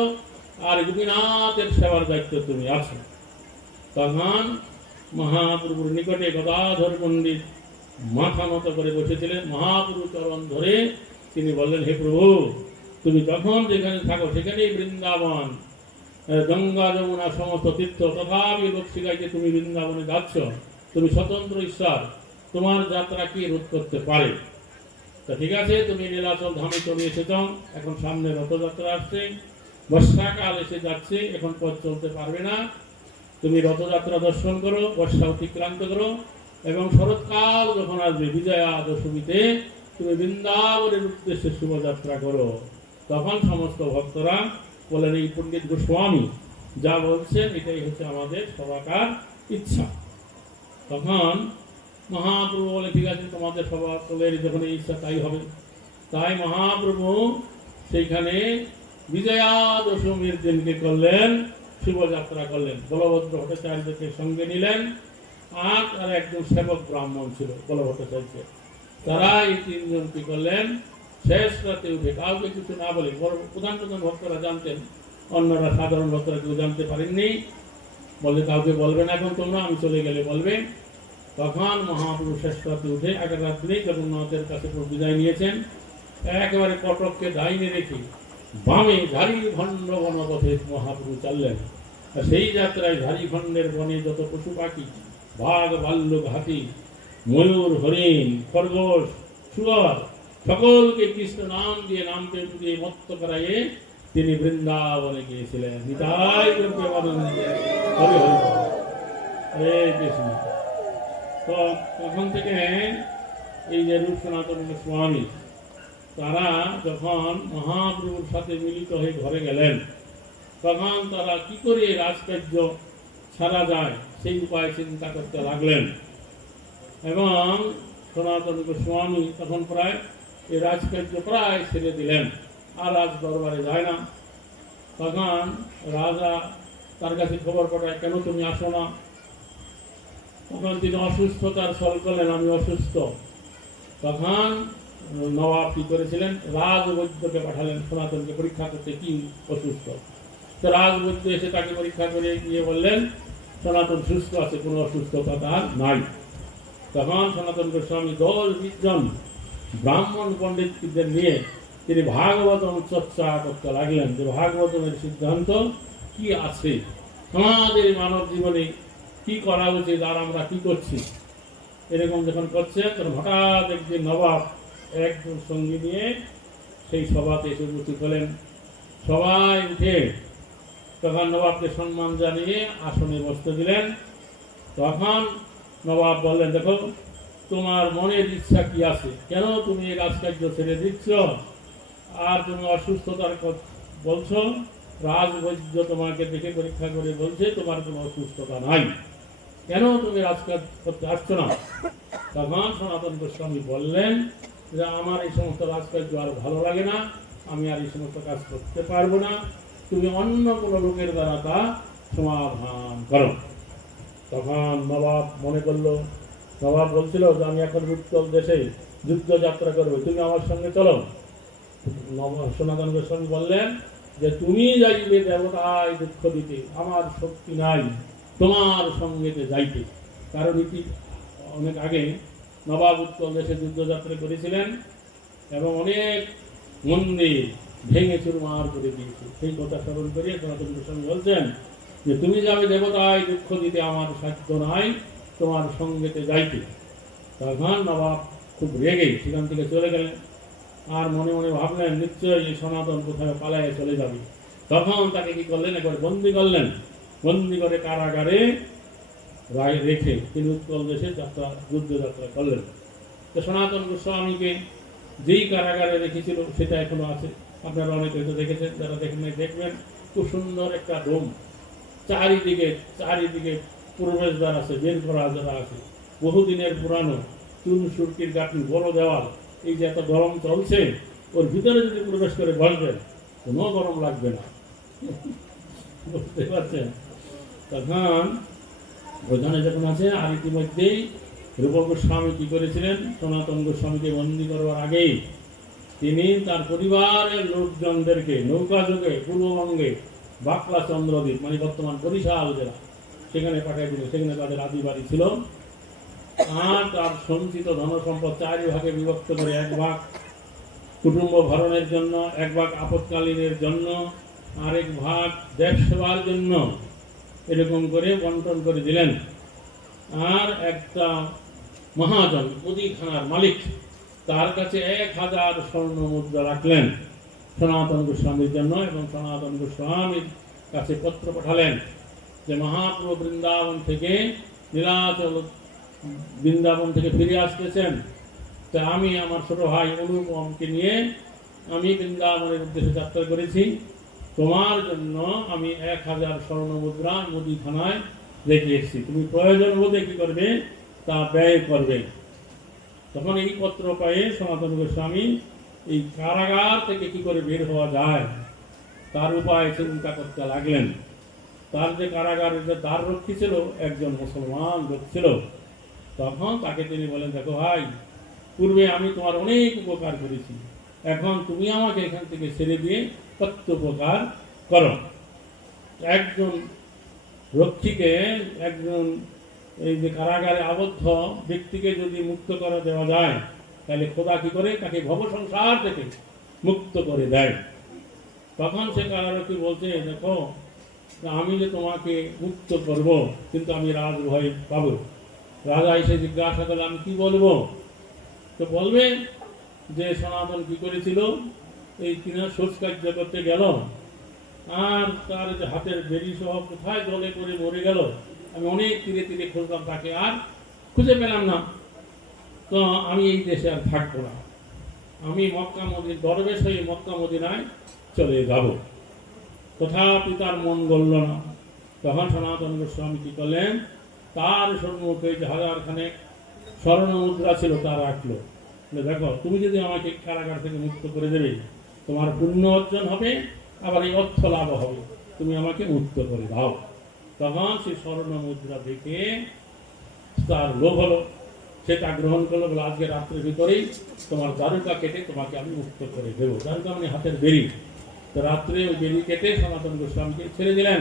আর গোপীনাথের সেবার দায়িত্ব তুমি আছো। তখন মহাপ্রভুর নিকটে গদাধর পণ্ডিত মাথা নত করে বসেছিলেন। মহাপ্রভু চরণ ধরে তিনি বললেন, হে প্রভু, তুমি যখন যেখানে থাকো সেখানেই বৃন্দাবন, গঙ্গা যমুনা সমস্ত তীর্থ, তথাপি লোক শিখাইতে তুমি বৃন্দাবনে যাচ্ছ, তুমি স্বতন্ত্র ঈশ্বর, তোমার যাত্রা কি রোধ করতে পারে? তা ঠিক আছে, তুমি নীলাচল ধামে চলে এসেছ, এখন সামনে রথযাত্রা আসছে, বর্ষাকাল এসে যাচ্ছে, এখন পথ চলতে পারবে না, তুমি রথযাত্রা দর্শন করো, বর্ষা অতিক্রান্ত করো, এবং শরৎকাল যখন আসবে বিজয়া দশমীতে তুমি বৃন্দাবনের উদ্দেশ্যে শুভযাত্রা করো। তখন সমস্ত ভক্তরা বলেন, এই পণ্ডিত গোস্বামী যা বলছেন এটাই হচ্ছে আমাদের সবাকার ইচ্ছা। তখন মহাপ্রভু বলে, ঠিক আছে, তোমাদের সকলের যখন ইচ্ছা তাই হবে। তাই মহাপ্রভু সেইখানে বিজয়া দশমীর দিনকে করলেন, শুভযাত্রা করলেন। বলভদ্র ভট্টাচার্যকে সঙ্গে নিলেন, আর তার একজন সেবক ব্রাহ্মণ ছিল বলভট্টাচার্য। তারা এই তিনজন কি করলেন, শেষ রাতে উঠে কাউকে কিছু না বলে, প্রধান প্রধান ভক্তরা জানতেন, অন্যরা সাধারণ ভক্তরা কেউ জানতে পারেননি, বলে কাউকে বলবে না এখন তোমরা, আমি চলে গেলে বলবে। তখন মহাপ্রভু শেষ রাতে উঠে আগের রাত্রে জগন্নাথের কাছে বিদায় নিয়েছেন, একেবারে কটককে দাইনে রেখে বামে ঝাড়িখণ্ড বনপথে মহাপ্রভু চাললেন। আর সেই যাত্রায় ঝাড়িখণ্ডের বনে যত পশু পাখি, বাঘ, ভাল্লুক, হাতি, ময়ূর, হরিণ, খরগোশ, শুয়োর, সকলকে কৃষ্ণ নাম দিয়ে নামতে দিয়ে মত্ত করাইয়ে তিনি বৃন্দাবনে গিয়েছিলেন। নিতাই গৌর প্রেমানন্দে হরি হরি হরে কৃষ্ণ। তো তখন থেকে এই যে রূপ সনাতন স্বামী তারা যখন মহাপ্রভুর সাথে মিলিত হয়ে ঘরে গেলেন, তখন তারা কি করে রাজকার্য ছাড়া যায় সেই উপায় চিন্তা করতে লাগলেন। এবং সনাতন গোস্বামী তখন প্রায় এই রাজকার্য প্রায় ছেড়ে দিলেন, আর রাজ দরবারে যায় না। তখন রাজা তার কাছে খবর পাঠায়, কেন তুমি আসো না? তখন তিনি অসুস্থতার স্বল করলেন, আমি অসুস্থ। তখন নবাব কি করেছিলেন, রাজবৈদ্যকে পাঠালেন সনাতনকে পরীক্ষা করতে কি অসুস্থ। তো রাজবৈদ্য এসে তাকে পরীক্ষা করে গিয়ে বললেন সনাতন সুস্থ আছে, কোনো অসুস্থতা তার নাই। তখন সনাতন গোস্বামী 10-20 জন ব্রাহ্মণ পণ্ডিতদের নিয়ে তিনি ভাগবতম চর্চা করতে লাগলেন, যে ভাগবতমের সিদ্ধান্ত কি আছে, আমাদের মানব জীবনে কি করা উচিত আর আমরা কি করছি। এরকম যখন করছে তখন হঠাৎ একদিন নবাব একজন সঙ্গী নিয়ে সেই সভাতে এসে উপস্থিত হলেন। সবাই উঠে তখন নবাবকে সম্মান জানিয়ে আসনে বসতে দিলেন। তখন নবাব বললেন, দেখো তোমার মনের ইচ্ছা কি আছে, কেন তুমি এই রাজকার্য ছেড়ে দিচ্ছ, আর তুমি অসুস্থতার বলছো, রাজবৈদ্য তোমাকে দেখে পরীক্ষা করে বলছে তোমার কোনো অসুস্থতা নাই, কেন তুমি রাজকাজ করতে আসছো না? তখন সনাতন গোস্বামী বললেন যে আমার এই সমস্ত রাজকার্য আর ভালো লাগে না, আমি আর এই সমস্ত কাজ করতে পারবো না, তুমি অন্য কোনো লোকের দ্বারা তা সমাধান করো। তখন নবাব মনে করলো, নবাব বলছিল যে আমি এখন উত্তর দেশে যুদ্ধ যাত্রা করবো, তুমি আমার সঙ্গে চলো। সনাতন গোস্বামী বললেন যে তুমি যাইবে দেবতায় দুঃখ দিতে, আমার শক্তি নাই তোমার সঙ্গে যাইতে। কারণ এটি অনেক আগে নবাব উত্তর দেশে যুদ্ধযাত্রা করেছিলেন এবং অনেক মন্দির ভেঙে চুরমার করে দিয়েছে। সেই কথা স্মরণ করে সনাতন গোস্বামী বলছেন যে তুমি যাবে দেবতায় দুঃখ দিতে, আমার সাধ্য নাই তোমার সঙ্গেতে যাইতে। তখন নবাব খুব রেগে সেখান থেকে চলে গেলেন, আর মনে মনে ভাবলেন নিশ্চয়ই এই সনাতন কোথাও পালাইয়ে চলে যাবে। তখন তাকে কি করলেন, একবার বন্দি করলেন, বন্দি করে কারাগারে রেখে তিনি উৎকল দেশে যুদ্ধযাত্রা করলেন। তো সনাতন গোস্বামীকে যেই কারাগারে রেখেছিল সেটা এখনো আছে, আপনারা অনেকে হয়তো দেখেছেন, যারা দেখেন নাই দেখবেন। খুব সুন্দর একটা ডোম, চারিদিকে প্রবেশদ্বার আছে, বের করা যারা আছে, বহুদিনের পুরানো চুন সুরকির গাঁথনি, বড় দেওয়াল। এই যে এত গরম চলছে, ওর ভিতরে যদি প্রবেশ করে বসবেন কোনো গরম লাগবে না, বুঝতে পারছেন? তখন ওইখানে যখন আছে, আর ইতিমধ্যেই রূপ গোস্বামী কি করেছিলেন, সনাতন গোস্বামীকে বন্দী করবার আগেই তিনি তার পরিবারের লোকজনদেরকে নৌকা যোগে পূর্ববঙ্গে বাকলা চন্দ্রদ্বীপ, মানে বর্তমান বরিশাল জেলা, সেখানে পাঠিয়ে দিল। সেখানে তাদের আদি বাড়ি ছিল। আর তার সঞ্চিত ধন সম্পদ 4 ভাগে বিভক্ত করে, 1 ভাগ কুটুম্ব ভরণের জন্য, 1 ভাগ আপৎকালীনের জন্য, আর 1 ভাগ দেশ সেবার জন্য, এরকম করে বন্টন করে দিলেন। আর একটা মহাজন মুদিখানার মালিক, তার কাছে 1000 স্বর্ণ মুদ্রা রাখলেন সনাতন গোস্বামীর জন্য, এবং সনাতন গোস্বামীর কাছে পত্র পাঠালেন যে মহাপ্রভু বৃন্দাবন থেকে নীলাচল বৃন্দাবন থেকে ফিরে আসতেছেন, তা আমি আমার ছোট ভাই অনুপমকে নিয়ে আমি বৃন্দাবনের উদ্দেশ্যে যাত্রা করেছি, তোমার জন্য আমি 1000 স্বর্ণ মুদ্রা মুদিখানায় রেখে এসেছি, তুমি প্রয়োজন বোধে কি করবে তা ব্যয় করবে। তখন এই পত্র পেয়ে সনাতন গোস্বামী এই কারাগার থেকে কি করে বের হওয়া যায় তার উপায় চিন্তা করতে লাগলেন। তার যে কারাগারের যে দ্বার রক্ষী ছিল, একজন মুসলমান লোক ছিল। তখন তাকে তিনি বলেন, দেখো ভাই, পূর্বে আমি তোমার অনেক উপকার করেছি, এখন তুমি আমাকে এখান থেকে ছেড়ে দিয়ে প্রত্যুপকার করো। একজন রক্ষীকে, একজন এই যে কারাগারে আবদ্ধ ব্যক্তিকে যদি মুক্ত করে দেওয়া যায়, তাহলে খোদা কি করে তাকে ভব সংসার থেকে মুক্ত করে দেয়। তখন সে কারারক্ষী বলছে, দেখো আমি যে তোমাকে মুক্ত করব, কিন্তু আমি রাজভয় পাবো। রাজা এসে জিজ্ঞাসা করলে আমি কি বলবো? তো বলবে যে সনাতন কি করেছিল, এই কিনা শোচ কার্য করতে গেল আর তার যে হাতের বেরি সহ কোথায় জলে পড়ে মরে গেল, আমি অনেক তীরে তীরে খুঁজলাম, তাকে আর খুঁজে পেলাম না। তো আমি এই দেশে আর থাকবো না, আমি মক্কা মদিনা দরবেশ হয়ে মক্কা মদিনায় চলে যাব। তথাপি তার মন গলল না। তখন সনাতন গোস্বামী কি করলেন, তার সম্মুখে যে 1000 খানেক স্বর্ণ মুদ্রা ছিল তা রাখলো। দেখো, তুমি যদি আমাকে কারাগার থেকে মুক্ত করে দেবে, তোমার পুণ্য অর্জন হবে, আবার এই অর্থ লাভ হবে, তুমি আমাকে মুক্ত করে দাও। তখন সেই স্বর্ণ মুদ্রা দেখে তার লোভ হলো, সেটা গ্রহণ করলো, বলে আজকে রাত্রের ভিতরেই তোমার দারুকা কেটে তোমাকে আমি মুক্ত করে দেবো। দারুকা মানে হাতের বেরি। তো রাত্রে ওই বেরি কেটে সনাতন গোস্বামীকে ছেড়ে দিলেন।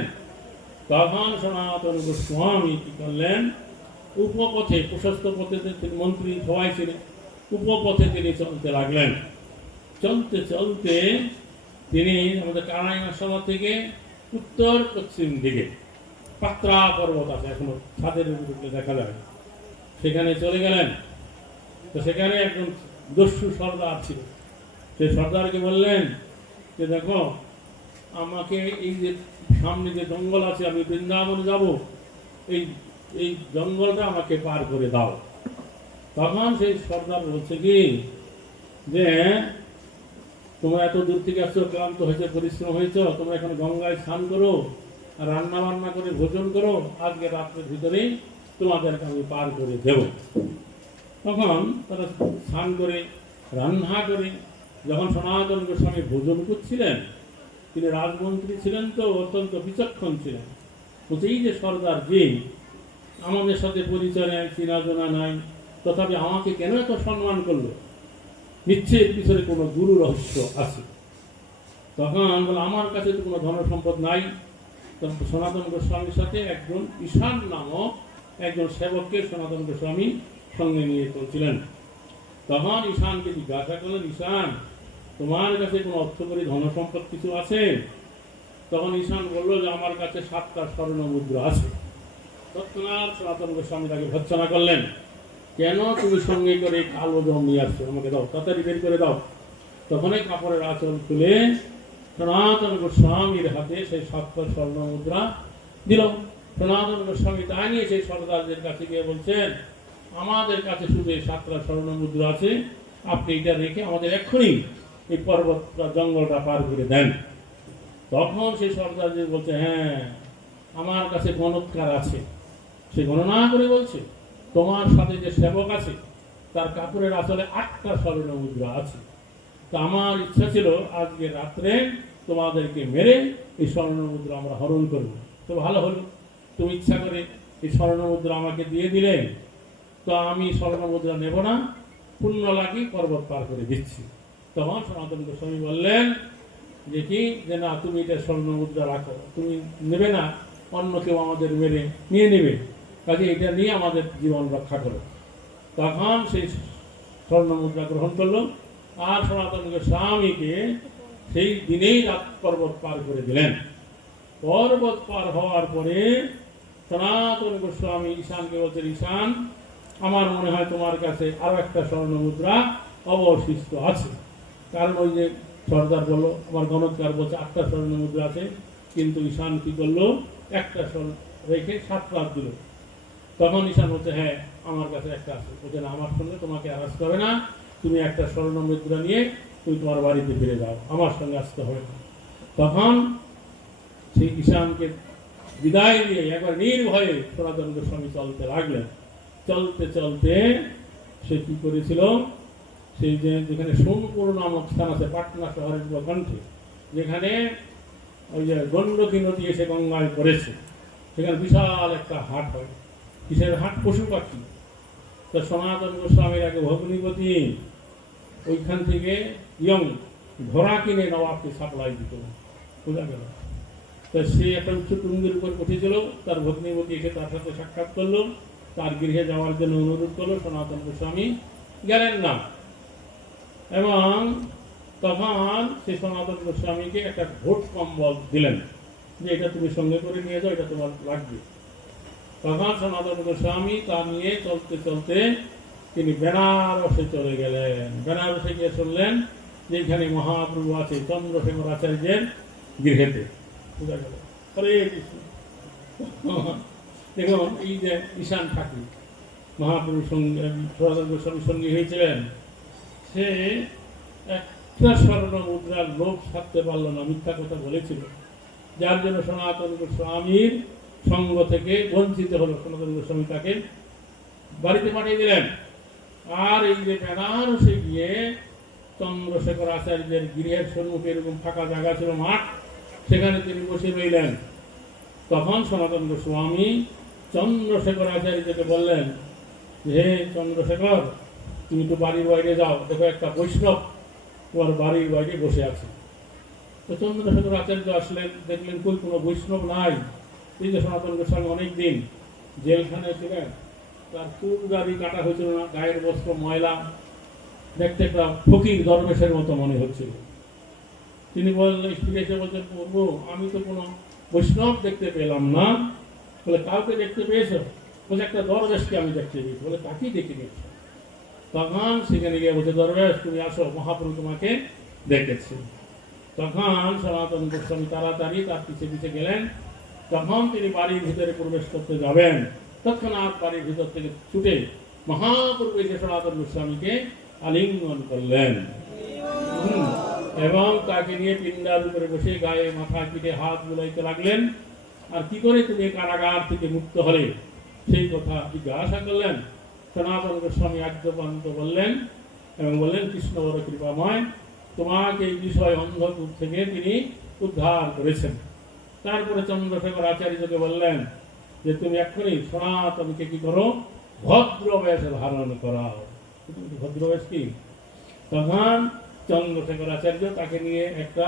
তখন সনাতন গোস্বামী কি করলেন, উপপথে, প্রশস্ত পথে তিনি মন্ত্রী সবাই ছিলেন, উপপথে তিনি চলতে লাগলেন। চলতে চলতে তিনি আমাদের কানাইমাশালা থেকে উত্তর পশ্চিম দিকে পাত্রা পর্বত আছে, এখনো ছাদের উপরে দেখা যায়, সেখানে চলে গেলেন। তো সেখানে একজন দস্যু সর্দার ছিল। সেই সর্দারকে বললেন যে দেখো, আমাকে এই যে সামনে যে জঙ্গল আছে, আমি বৃন্দাবন যাব, এই এই জঙ্গলটা আমাকে পার করে দাও। তখন সেই সর্দার বলছে কি যে তোমরা এত দূর থেকে আসছো, ক্লান্ত হয়েছে, পরিশ্রম হয়েছ, তোমরা এখন গঙ্গায় স্নান করো আর রান্না বান্না করে ভোজন করো, আজকে রাত্রের ভিতরেই তোমাদেরকে আমি পার করে দেব। তখন তারা স্নান করে রান্না করে যখন সনাতন গোস্বামী ভোজন করছিলেন, তিনি রাজমন্ত্রী ছিলেন, তো অত্যন্ত বিচক্ষণ ছিলেন। বলছে এই যে সর্দার, যে আমাদের সাথে পরিচয় নেই, চেনা জানা নাই, তথাপি আমাকে কেন এত সম্মান করলো, নিশ্চয়ই পিছনে কোনো গুরু রহস্য আছে। তখন বলে আমার কাছে তো কোনো ধন সম্পদ নাই। তখন সনাতন গোস্বামীর সাথে একজন ঈশান নামক একজন সেবককে সনাতন গোস্বামী সঙ্গে নিয়ে চলছিলেন। তখন ঈশানকে জিজ্ঞাসা করলেন, ঈশান, তোমার কাছে কোনো অর্থকরী ধন সম্পদ কিছু আছে? তখন ঈশান বলল যে আমার কাছে 7টা স্বর্ণ মুদ্রা আছে। তৎক্ষণাৎ সনাতন গোস্বামী তাকে ভর্ৎসনা করলেন, কেন তুমি সঙ্গে করে কালো জম নিয়ে আসছো, আমাকে দাও, তাড়াতাড়ি বের করে দাও। তখন এই কাপড়ের আঁচল খুলে সনাতন গোস্বামীর হাতে সেই 7টা স্বর্ণ মুদ্রা দিল। সনাতন গোস্বামী তা নিয়ে সেই সর্দারদের কাছে গিয়ে বলছেন, আমাদের কাছে শুধু এই 7টা স্বর্ণ মুদ্রা আছে, আপনি এটা রেখে আমাদের এক্ষুনি এই পর্বতটা জঙ্গলটা পার করে দেন। তখন সেই সর্দারদের বলছে, হ্যাঁ আমার কাছে গণৎকার আছে। সে গণনা করে বলছে, তোমার সাথে যে সেবক আছে তার কাপড়ের আঁচলে 8টা স্বর্ণ মুদ্রা আছে। তো আমার ইচ্ছা ছিল আজকে রাত্রে তোমাদেরকে মেরে এই স্বর্ণ মুদ্রা আমরা হরণ করব। তো ভালো হলো, তুমি ইচ্ছা করে এই স্বর্ণ মুদ্রা আমাকে দিয়ে দিলে, তো আমি স্বর্ণ মুদ্রা নেব না, পুণ্য লাগি পর্বত পার করে দিচ্ছি। তখন সনাতন গোস্বামী বললেন যে কি, যে না, তুমি এটা স্বর্ণ মুদ্রা রাখো, তুমি নেবে না, অন্য কেউ আমাদের মেরে নিয়ে নেবে, কাজে এটা নিয়ে আমাদের জীবন রক্ষা করো। তখন সেই স্বর্ণ মুদ্রা গ্রহণ করলো আর সনাতন গোস্বামীকে সেই দিনেই রাত পর্বত পার করে দিলেন। পর্বত পার হওয়ার পরে সনাতন গোস্বামী ঈশানকে বলছেন, ঈশান, আমার মনে হয় তোমার কাছে আরো একটা স্বর্ণ মুদ্রা অবশিষ্ট আছে। কারণ ওই যে সর্দার বললো, আমার গণৎকার বলছে 8টা স্বর্ণ মুদ্রা আছে, কিন্তু ঈশান কি করলো, একটা স্বর্ণ রেখে 7টা দিল। তখন ঈশান বলছে, হ্যাঁ আমার কাছে একটা আছে। বলছে না, আমার সঙ্গে তোমাকে আর আসতে হবে না, তুমি একটা স্বর্ণ মুদ্রা নিয়ে তুমি তোমার বাড়িতে ফিরে যাও, আমার সঙ্গে আসতে হবে না। তখন সেই ঈশানকে বিদায় দিয়ে একবার নির্ভয়ে সনাতন গোস্বামী চলতে লাগলেন। চলতে চলতে সে কি করেছিল, সেই যে যেখানে সোনপুর নামক স্থান আছে পাটনা শহরের কণ্ঠে, যেখানে ওই যে গণ্ডকী নদী এসে গঙ্গায় পড়েছে, সেখানে বিশাল একটা হাট হয়। কিসের হাট? পশু পাখি। তো সনাতন গোস্বামীর আগে ভগ্নিপতি ওইখান থেকে ইয়ং ঘোড়া কিনে নবাবকে সাপ্লাই দিত, বোঝা গেল। তো সে একটা উচ্চ তুঙ্গের উপর উঠেছিল, তার ভগ্নিপতি এসে তার সাথে সাক্ষাৎ করলো, তার গৃহে যাওয়ার জন্য অনুরোধ করলো। সনাতন গোস্বামী গেলেন না, এবং তখন সে সনাতন গোস্বামীকে একটা ঘোট কম্বল দিলেন যে এটা তুমি সঙ্গে করে নিয়ে যাও, এটা তোমার লাগবে। তখন সনাতন গোস্বামী তা নিয়ে চলতে চলতে তিনি বেনারসে চলে গেলেন। বেনারসে গিয়ে শুনলেন যে এখানে মহাপ্রভু আছে চন্দ্রশেখর আচার্যের গৃহেতে। বুঝা গেল? হরে কৃষ্ণ। দেখুন এই যে ঈশান ঠাকুর মহাপ্রভু সনাতন গোস্বামী সঙ্গী হয়েছিলেন, সে একটা স্বর্ণ মুদ্রার লোভ ছাড়তে পারল না, মিথ্যা কথা বলেছিল, যার জন্য সনাতন গোস্বামীর সঙ্গ থেকে বঞ্চিত হলো। সনাতন গোস্বামী তাকে বাড়িতে পাঠিয়ে দিলেন। আর এই যে বেনারসে গিয়ে চন্দ্রশেখর আচার্যের গৃহের সম্মুখে এরকম ফাঁকা জায়গা ছিল, মাঠ, সেখানে তিনি বসে রইলেন। তখন সনাতন গোস্বামী চন্দ্রশেখর আচার্যকে বললেন, হে চন্দ্রশেখর, তুমি তো বাড়ির বাইরে যাও, দেখো একটা বৈষ্ণব তোমার বাড়ির বাইরে বসে আছে। তো চন্দ্রশেখর আচার্য আসলেন, দেখলেন কই কোনো বৈষ্ণব নাই। এই যে সনাতন গোস্বামী অনেকদিন জেলখানায় ছিলেন, তার চুল দাড়ি কাটা হয়েছিল না, গায়ের বস্ত্র ময়লা, দেখতে একটা ফকির দরবেশের মতো মনে হচ্ছিল। তিনি বললেন, ফিরে এসে বলছেন, প্রভু আমি তো কোনো বৈষ্ণব দেখতে পেলাম না। বলে কাউকে দেখতে পেয়েছো? বলছে একটা দরবেশকে আমি দেখতে পেয়েছি। বলে তাকেই দেখে নিয়েছি। তখন সেখানে গিয়ে বলছে, দরবেশ তুমি আসো, মহাপ্রভু তোমাকে দেখেছে। তখন সনাতন গোস্বামী তাড়াতাড়ি তার পিছে পিছে গেলেন। তখন তিনি বাড়ির ভিতরে প্রবেশ করতে যাবেন, তৎক্ষণাৎ বাড়ির ভিতর থেকে ছুটে মহাপ্রভু এসে সনাতন গোস্বামীকে আলিঙ্গন করলেন এবং তাকে নিয়ে পিণ্ডার উপরে বসে গায়ে মাথা পিঠে হাত বুলাইতে লাগলেন। আর কি করে তুমি কারাগার থেকে মুক্ত হলে সেই কথা জিজ্ঞাসা করলেন। সনাতন গোস্বামী আদ্যপান্ত বললেন এবং বললেন, কৃষ্ণ বড় কৃপাময়, তোমাকে এই বিষয় অন্ধকূপ থেকে তিনি উদ্ধার করেছেন। তারপরে চন্দ্রশেখর আচার্যকে বললেন যে তুমি এক্ষুনি সনাতনকে কি করো, ভদ্রবেশ ধারণ করাও। ভদ্রবেশ কি? তখন চন্দ্রশেখর আচার্য তাকে নিয়ে একটা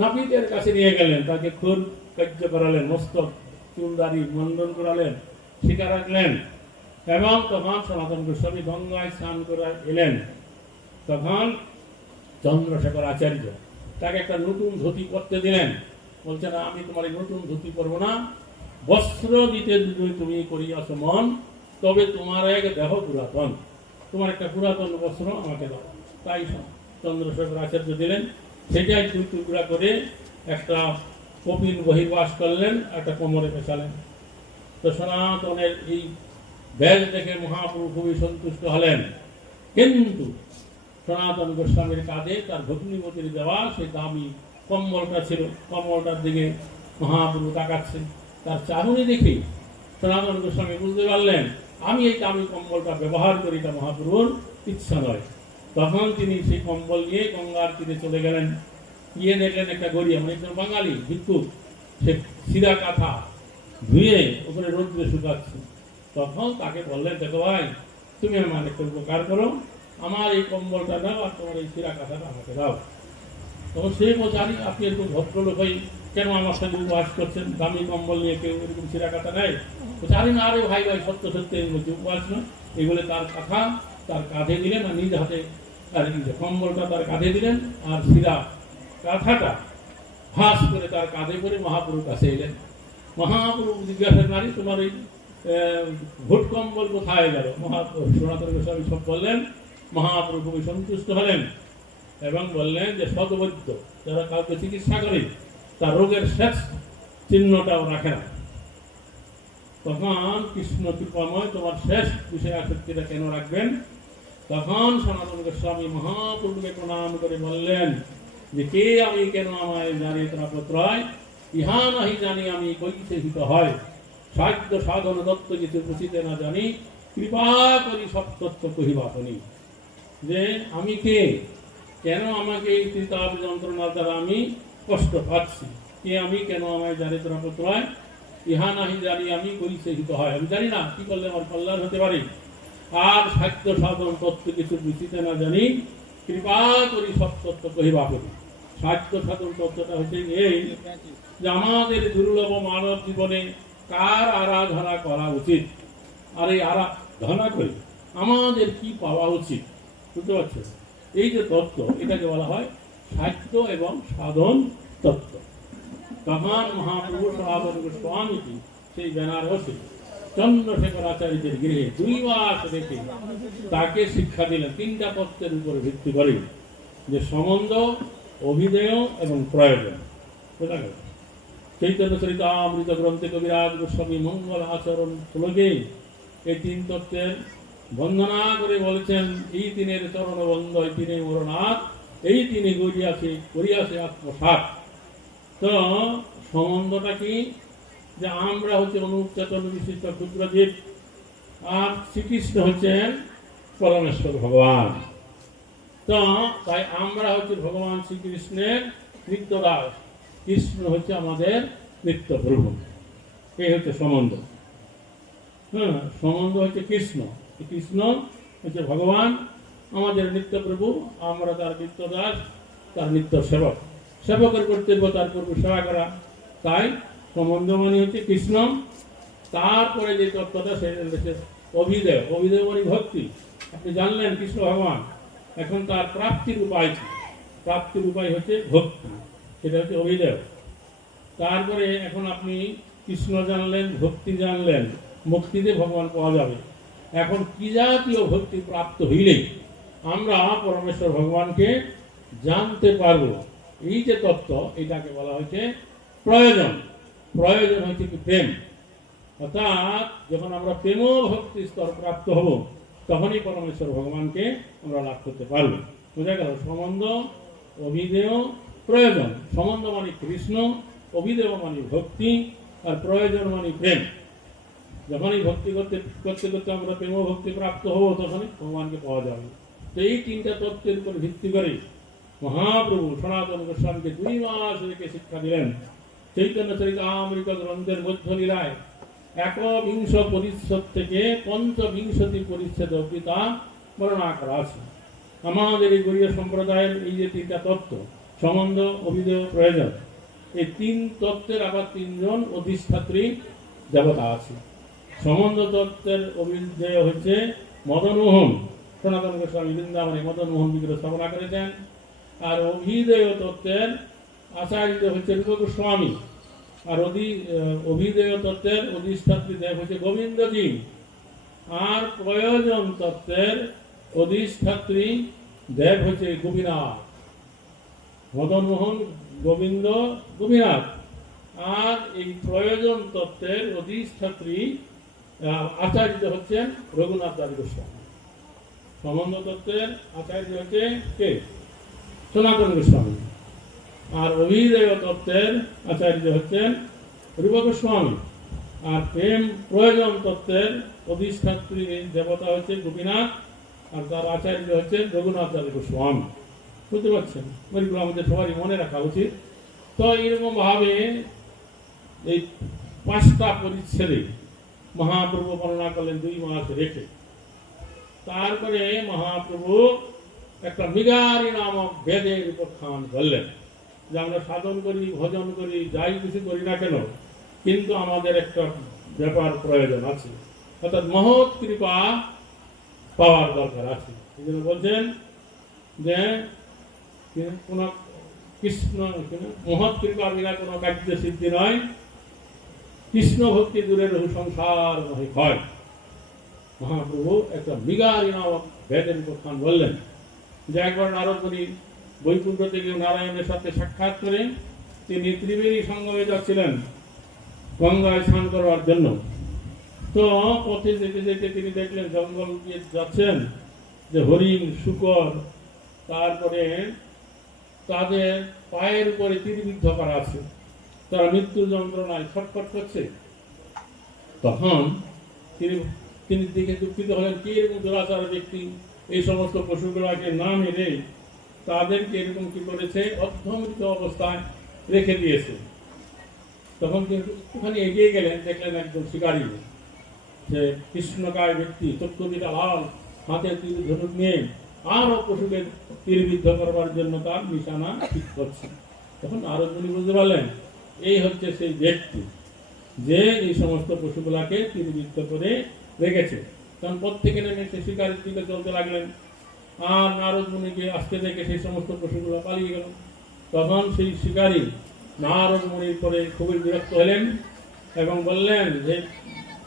নাপিতের কাছে নিয়ে গেলেন, তাকে খুব কার্য করালেন, মস্তক চুলদারি মন্ডন করালেন, শিকা রাখলেন এবং তখন সনাতন গোস্বামী গঙ্গায় স্নান করে এলেন। তখন চন্দ্রশেখর আচার্য তাকে একটা নতুন ধুতি পরতে দিলেন। বলছে, না আমি তোমার এই নতুন ধুতি পরবো না, বস্ত্র দিতে তুমি করিয়াছ মন, তবে তোমার এক দেহ পুরাতন, তোমার একটা পুরাতন বস্ত্র আমাকে দাও। তাই চন্দ্রশেখর আচার্য দিলেন। সেটাই দুই টুকরা করে একটা কপিল বহির্বাস করলেন, একটা কোমরে পেছালেন। তো সনাতনের এই বেশ দেখে মহাপ্রভু খুবই সন্তুষ্ট হলেন। কিন্তু সনাতন গোস্বামীর কাঁধে তার ভগ্নিপতির দেওয়া সেই দামি কম্বলটা ছিল, কম্বলটার দিকে মহাপ্রভু তাকাচ্ছেন। তার চাহনি দেখে সনাতন গোস্বামী বুঝতে পারলেন আমি এই দামি কম্বলটা ব্যবহার করি, এটা মহাপ্রভুর ইচ্ছা নয়। তখন তিনি সেই কম্বল নিয়ে গঙ্গার তীরে চলে গেলেন। গিয়ে দেখলেন একটা গড়িয়া, মানে একজন বাঙালি ভিক্ষুক, সে সিরা কাঁথা ধুয়ে ওখানে রোদ্রে শুকাচ্ছে। তখন তাকে বললেন, দেখো ভাই, তুমি আমার একটু উপকার করো, আমার এই কম্বলটা দাও আর তোমার এই সিরা কাঁথাটা আমাকে দাও। তখন সে বলছে, আপনি একটু ভদ্রলোক হয়ে কেন আমার সঙ্গে উপবাস করছেন? দামি কম্বল নিয়ে কেউ এরকম সিরা কাঁথা নেয়? বলছে, না, আরে ভাই ভাই, সত্য সত্যি বলছি উপবাস নয়। এগুলো তার কাঁথা তার কাঁধে দিলেন আর নিজ হাতে, আর কম্বলটা তার কাঁধে দিলেন আর সিরা কাঁথাটা ভাস করে তার কাঁধে করে মহাপ্রভুর কাছে এলেন। মহাপ্রভু জিজ্ঞাসা নারী, তোমার এই ভোট কম্বল কোথায় গেল? সনাতন গোস্বামী সব বললেন। মহাপ্রভু খুবই সন্তুষ্ট হলেন এবং বললেন যে সদবৈদ্য যারা কাউকে চিকিৎসা করে তার রোগের শেষ চিহ্নটাও রাখে না। তখন কৃষ্ণ কৃপাময় তোমার শেষ বিষয় আসক্তিটা কেন রাখবেন? তখন সনাতন গোস্বামী মহাপ্রভুকে প্রণাম করে বললেন যে কে আমি, কেন আমায় জানিয়ে পত্রয়, ইহা নাহি জানি আমি কইতে হিত হয়, সাধ্য সাধন দত্ত কিছু বুঝিতে না জানি, কৃপা করি সব তত্ত্ব কহিবা শুনি। যে আমি কে, কেন আমাকে এই ত্রিতাপ যন্ত্রণার দ্বারা আমি কষ্ট পাচ্ছি, কে আমি, কেন আমায় জানিয়ে পত্রয়, ইহা নাহি জানি আমি করিতে হিত হয়, আমি জানি না কি করলে আমার কল্যাণ হতে পারে, আর সাধ্য সাধন তত্ত্ব কিছু বুঝিতে না জানি, কৃপা করি সব তত্ত্ব কহিবা শুনি। সাধ্য সাধন তত্ত্বটা হচ্ছে এই যে আমাদের দুর্লভ মানব জীবনে কার আরাধনা করা উচিত, আর এই আরাধনা করে আমাদের কি পাওয়া উচিত, বুঝতে পারছো? এই যে তত্ত্ব, এটাকে বলা হয় সাধ্য এবং সাধন তত্ত্ব। তখন মহাপ্রভু সনাতন গোস্বামীজি সেই বেনারসে চন্দ্রশেখর আচার্যের গৃহে 2 মাস রেখে তাকে শিক্ষা দিলেন 3টা তত্ত্বের উপরে ভিত্তি করে, যে সম্বন্ধ, অভিধেয় এবং প্রয়োজন। বোঝা গেল? চৈতন্য চরিতামৃত গ্রন্থে কবিরাজ গোস্বামী মঙ্গল আচরণ শ্লোকে এই 3 তত্ত্বের বন্দনা করে বলেছেন, এই 3-এর চরণ বন্ধ, এই 3 মরণাথ, এই 3 করিয়াছে আত্মসাৎ। তো সম্বন্ধটা কি? যে আমরা হচ্ছে অনুচেতন বিশিষ্ট ক্ষুদ্র জীব, আর শ্রীকৃষ্ণ হচ্ছেন পরমেশ্বর ভগবান। তো তাই আমরা হচ্ছে ভগবান শ্রীকৃষ্ণের নিত্যদাস, কৃষ্ণ হচ্ছে আমাদের নিত্য প্রভু। এই হচ্ছে সম্বন্ধ। সম্বন্ধ হচ্ছে কৃষ্ণ, কৃষ্ণ হচ্ছে ভগবান, আমাদের নিত্য প্রভু, আমরা তার নিত্যদাস, তার নিত্য সেবক। সেবকের কর্তব্য তার প্রভু সেবা করা। তাই সম্বন্ধ মানে হচ্ছে কৃষ্ণ। তারপরে যে তত্ত্বটা সেটা হচ্ছে অভিধেয়। অভিধেয় মানে ভক্তি। আপনি জানলেন কৃষ্ণ ভগবান, এখন তার প্রাপ্তির উপায় কি? প্রাপ্তির উপায় হচ্ছে ভক্তি, সেটা হচ্ছে অভিধেয়। তারপরে এখন আপনি কৃষ্ণ জানলেন, ভক্তি জানলেন, মুক্তিতে ভগবান পাওয়া যাবে। এখন কি জাতীয় ভক্তি প্রাপ্ত হইলেই আমরা পরমেশ্বর ভগবানকে জানতে পারবো, এই যে তত্ত্ব, এটাকে বলা হয়েছে প্রয়োজন। প্রয়োজন হচ্ছে কি? প্রেম। অর্থাৎ যখন আমরা প্রেম ভক্তি স্তর প্রাপ্ত হব, তখনই পরমেশ্বর ভগবানকে আমরা লাভ করতে পারব। বোঝা গেল? সম্বন্ধ, অভিধেয়, প্রয়োজন। সম্বন্ধ মানে কৃষ্ণ, অভিধেয় মানে ভক্তি, আর প্রয়োজন মানে প্রেম। যখনই ভক্তি করতে করতে করতে আমরা প্রেম ভক্তি প্রাপ্ত হব, তখনই ভগবানকে পাওয়া যাবে। তো এই 3টা তত্ত্বের উপর ভিত্তি করে মহাপ্রভু সনাতন গোস্বামীকে 2 মাস রেখে শিক্ষা দিলেন। চৈতন্য চরিতামৃত গ্রন্থের মধ্যলীলায় 1বিংশ পরিচ্ছদ থেকে পঞ্চবিংশতি পরিচ্ছদ অবধি তা বর্ণনা করা আছে। আমাদের এই গৌড়ীয় সম্প্রদায়ের এই যে 3টা তত্ত্ব, সম্বন্ধ, অভিধেয়, প্রয়োজন, এই 3 তত্ত্বের আবার 3 জন অধিষ্ঠাত্রী দেবতা আছে। সম্বন্ধ তত্ত্বের অভিধেয় হচ্ছে মদনমোহন। সনাতন গোস্বামী বৃন্দাবনে মদনমোহন বিগ্রহ স্থাপনা করেছেন। আর অভিধেয় তত্ত্বের আচার্য হচ্ছে রূপ গোস্বামী। আর অভিধেয় তত্ত্বের অধিষ্ঠাত্রী দেব হচ্ছে গোবিন্দজি। আর প্রয়োজন তত্ত্বের অধিষ্ঠাত্রী দেব হচ্ছে গোপীনাথ। মদনমোহন, গোবিন্দ, গোপীনাথ। আর এই প্রয়োজন তত্ত্বের অধিষ্ঠাত্রী আচার্য হচ্ছেন রঘুনাথ দাস গোস্বামী। সম্বন্ধ তত্ত্বের আচার্য হচ্ছে কে? সনাতন গোস্বামী। আর অভিধেয় তত্ত্বের আচার্য হচ্ছেন রূপ গোস্বামী। আর প্রেম প্রয়োজন তত্ত্বের অধিষ্ঠাত্রী দেবতা হচ্ছে গোপীনাথ, আর তার আচার্য হচ্ছেন রঘুনাথ দাস গোস্বামী। বুঝতে পারছেন? ওইগুলো আমাদের সবারই মনে রাখা উচিত। তো এরকম ভাবে এই 5টা পরিচ্ছেদে মহাপ্রভু বর্ণনা করলেন 2 মাস রেখে। তারপরে মহাপ্রভু একটা মৃগারী নামক বেদের উপখ্যান করলেন, যে আমরা সাধন করি, ভজন করি, যাই কিছু করি না কেন, কিন্তু আমাদের একটা ব্যাপার প্রয়োজন আছে, অর্থাৎ মহৎ কৃপা পাওয়ার দরকার আছে। এই জন্য বলছেন যে কোন কৃষ্ণ মহৎ কৃপা বিনা কোনো কার্য সিদ্ধি নয়, কৃষ্ণ ভক্তি দূরের সংসার হয়। মহাপ্রভু একটা মৃগারী নামক বেদের উপখ্যান বললেন, যে একবার নারদ মুনি বৈকুণ্ঠ থেকে নারায়ণের সাথে সাক্ষাৎ করে তিনি ত্রিবেণী সঙ্গমে যাচ্ছিলেন গঙ্গায় স্নান করার জন্য। তো পথে যেতে যেতে তিনি দেখলেন জঙ্গল দিয়ে যাচ্ছেন, যে হরিণ, শূকর, তারপরে তাদের পায়ের উপরে তীরবিদ্ধ করা আছে, তারা মৃত্যু যন্ত্রণায় ছটফট করছে। তখন তিনি দেখে দুঃখিত হলেন, কি এরকম দুরাচার ব্যক্তি এই সমস্ত পশুগুলাকে না মেরে তাদেরকে এরকম কি করেছে, অর্ধমৃত অবস্থায় রেখে দিয়েছে। তখন কিন্তু ওখানে এগিয়ে গেলেন, দেখলেন একজন শিকারী, যে কৃষ্ণকায় ব্যক্তি, চক্ষু দুটা লাল, হাতে তীর ধনুক নিয়ে আরো পশুকে তীরবিদ্ধ করবার জন্য তার নিশানা ঠিক করছে। তখন আরো তিনি বুঝতে পারলেন এই হচ্ছে সেই ব্যক্তি যে এই সমস্ত পশুগুলাকে তীরবিদ্ধ করে রেখেছে। তখন পথ থেকে নেমে সে শিকারীর দিকে চলতে লাগলেন। আর নারদ মুনিকে আসতে দেখে সেই সমস্ত পশুগুলো পালিয়ে গেল। তখন সেই শিকারী নারদ মুনির পরে খুবই বিরক্ত হলেন এবং বললেন যে,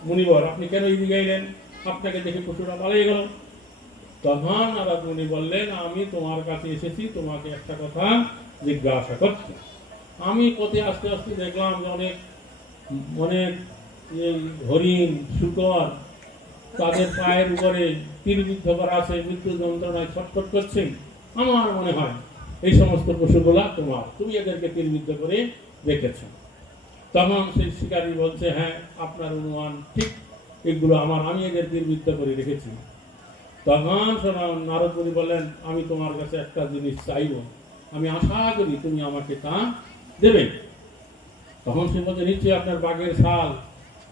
মুনিবর, আপনি কেন এদিকে এলেন? আপনাকে দেখে পশুরা পালিয়ে গেল। তখন নারদ মুনি বললেন, আমি তোমার কাছে এসেছি তোমাকে একটা কথা জিজ্ঞাসা করছি। আমি পথে আস্তে আস্তে দেখলাম যে অনেক অনেক এই হরিণ, শূকর তাদের পায়ের উপরে তীরবিদ্ধ করা আছে, মৃত্যু যন্ত্রণায় ছটফট করছে। আমার মনে হয় এই সমস্ত পশুগুলা তোমার, তুমি এদেরকে তীরবিদ্ধ করে রেখেছ। তখন সেই শিকারী বলছে, হ্যাঁ, আপনার অনুমান ঠিক, এগুলো আমার, আমি এদের তীরবিদ্ধ করে রেখেছি। তখন নারদ মুনি বললেন, আমি তোমার কাছে একটা জিনিস চাইব, আমি আশা করি তুমি আমাকে তা দেবে। তখন সে বলছে, নিশ্চয়ই আপনার বাঘের ছাল,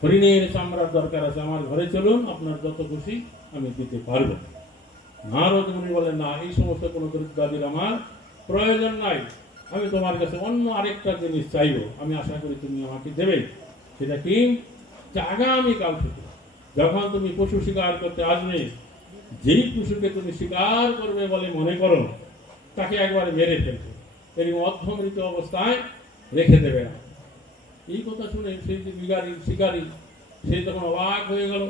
হরিণের চামড়ার দরকার আছে, আমার ঘরে চলুন, আপনার যত খুশি আমি দিতে পারবো। নারদ মুনি বলেন, না, এই সমস্ত কোনো দ্রব্যাদির আমার প্রয়োজন নাই, আমি তোমার কাছে অন্য আরেকটা জিনিস চাইব, আমি আশা করি তুমি আমাকে দেবে। সেটা কি? যে আগামীকাল থেকে যখন তুমি পশু শিকার করতে আসবে, যেই পশুকে তুমি শিকার করবে বলে মনে করো, তাকে একবারে মেরে ফেলবে, এরকম অর্ধমৃত অবস্থায় রেখে দেবে না। এই কথা শুনে সেই যে শিকারী, সে তখন অবাক হয়ে গেল,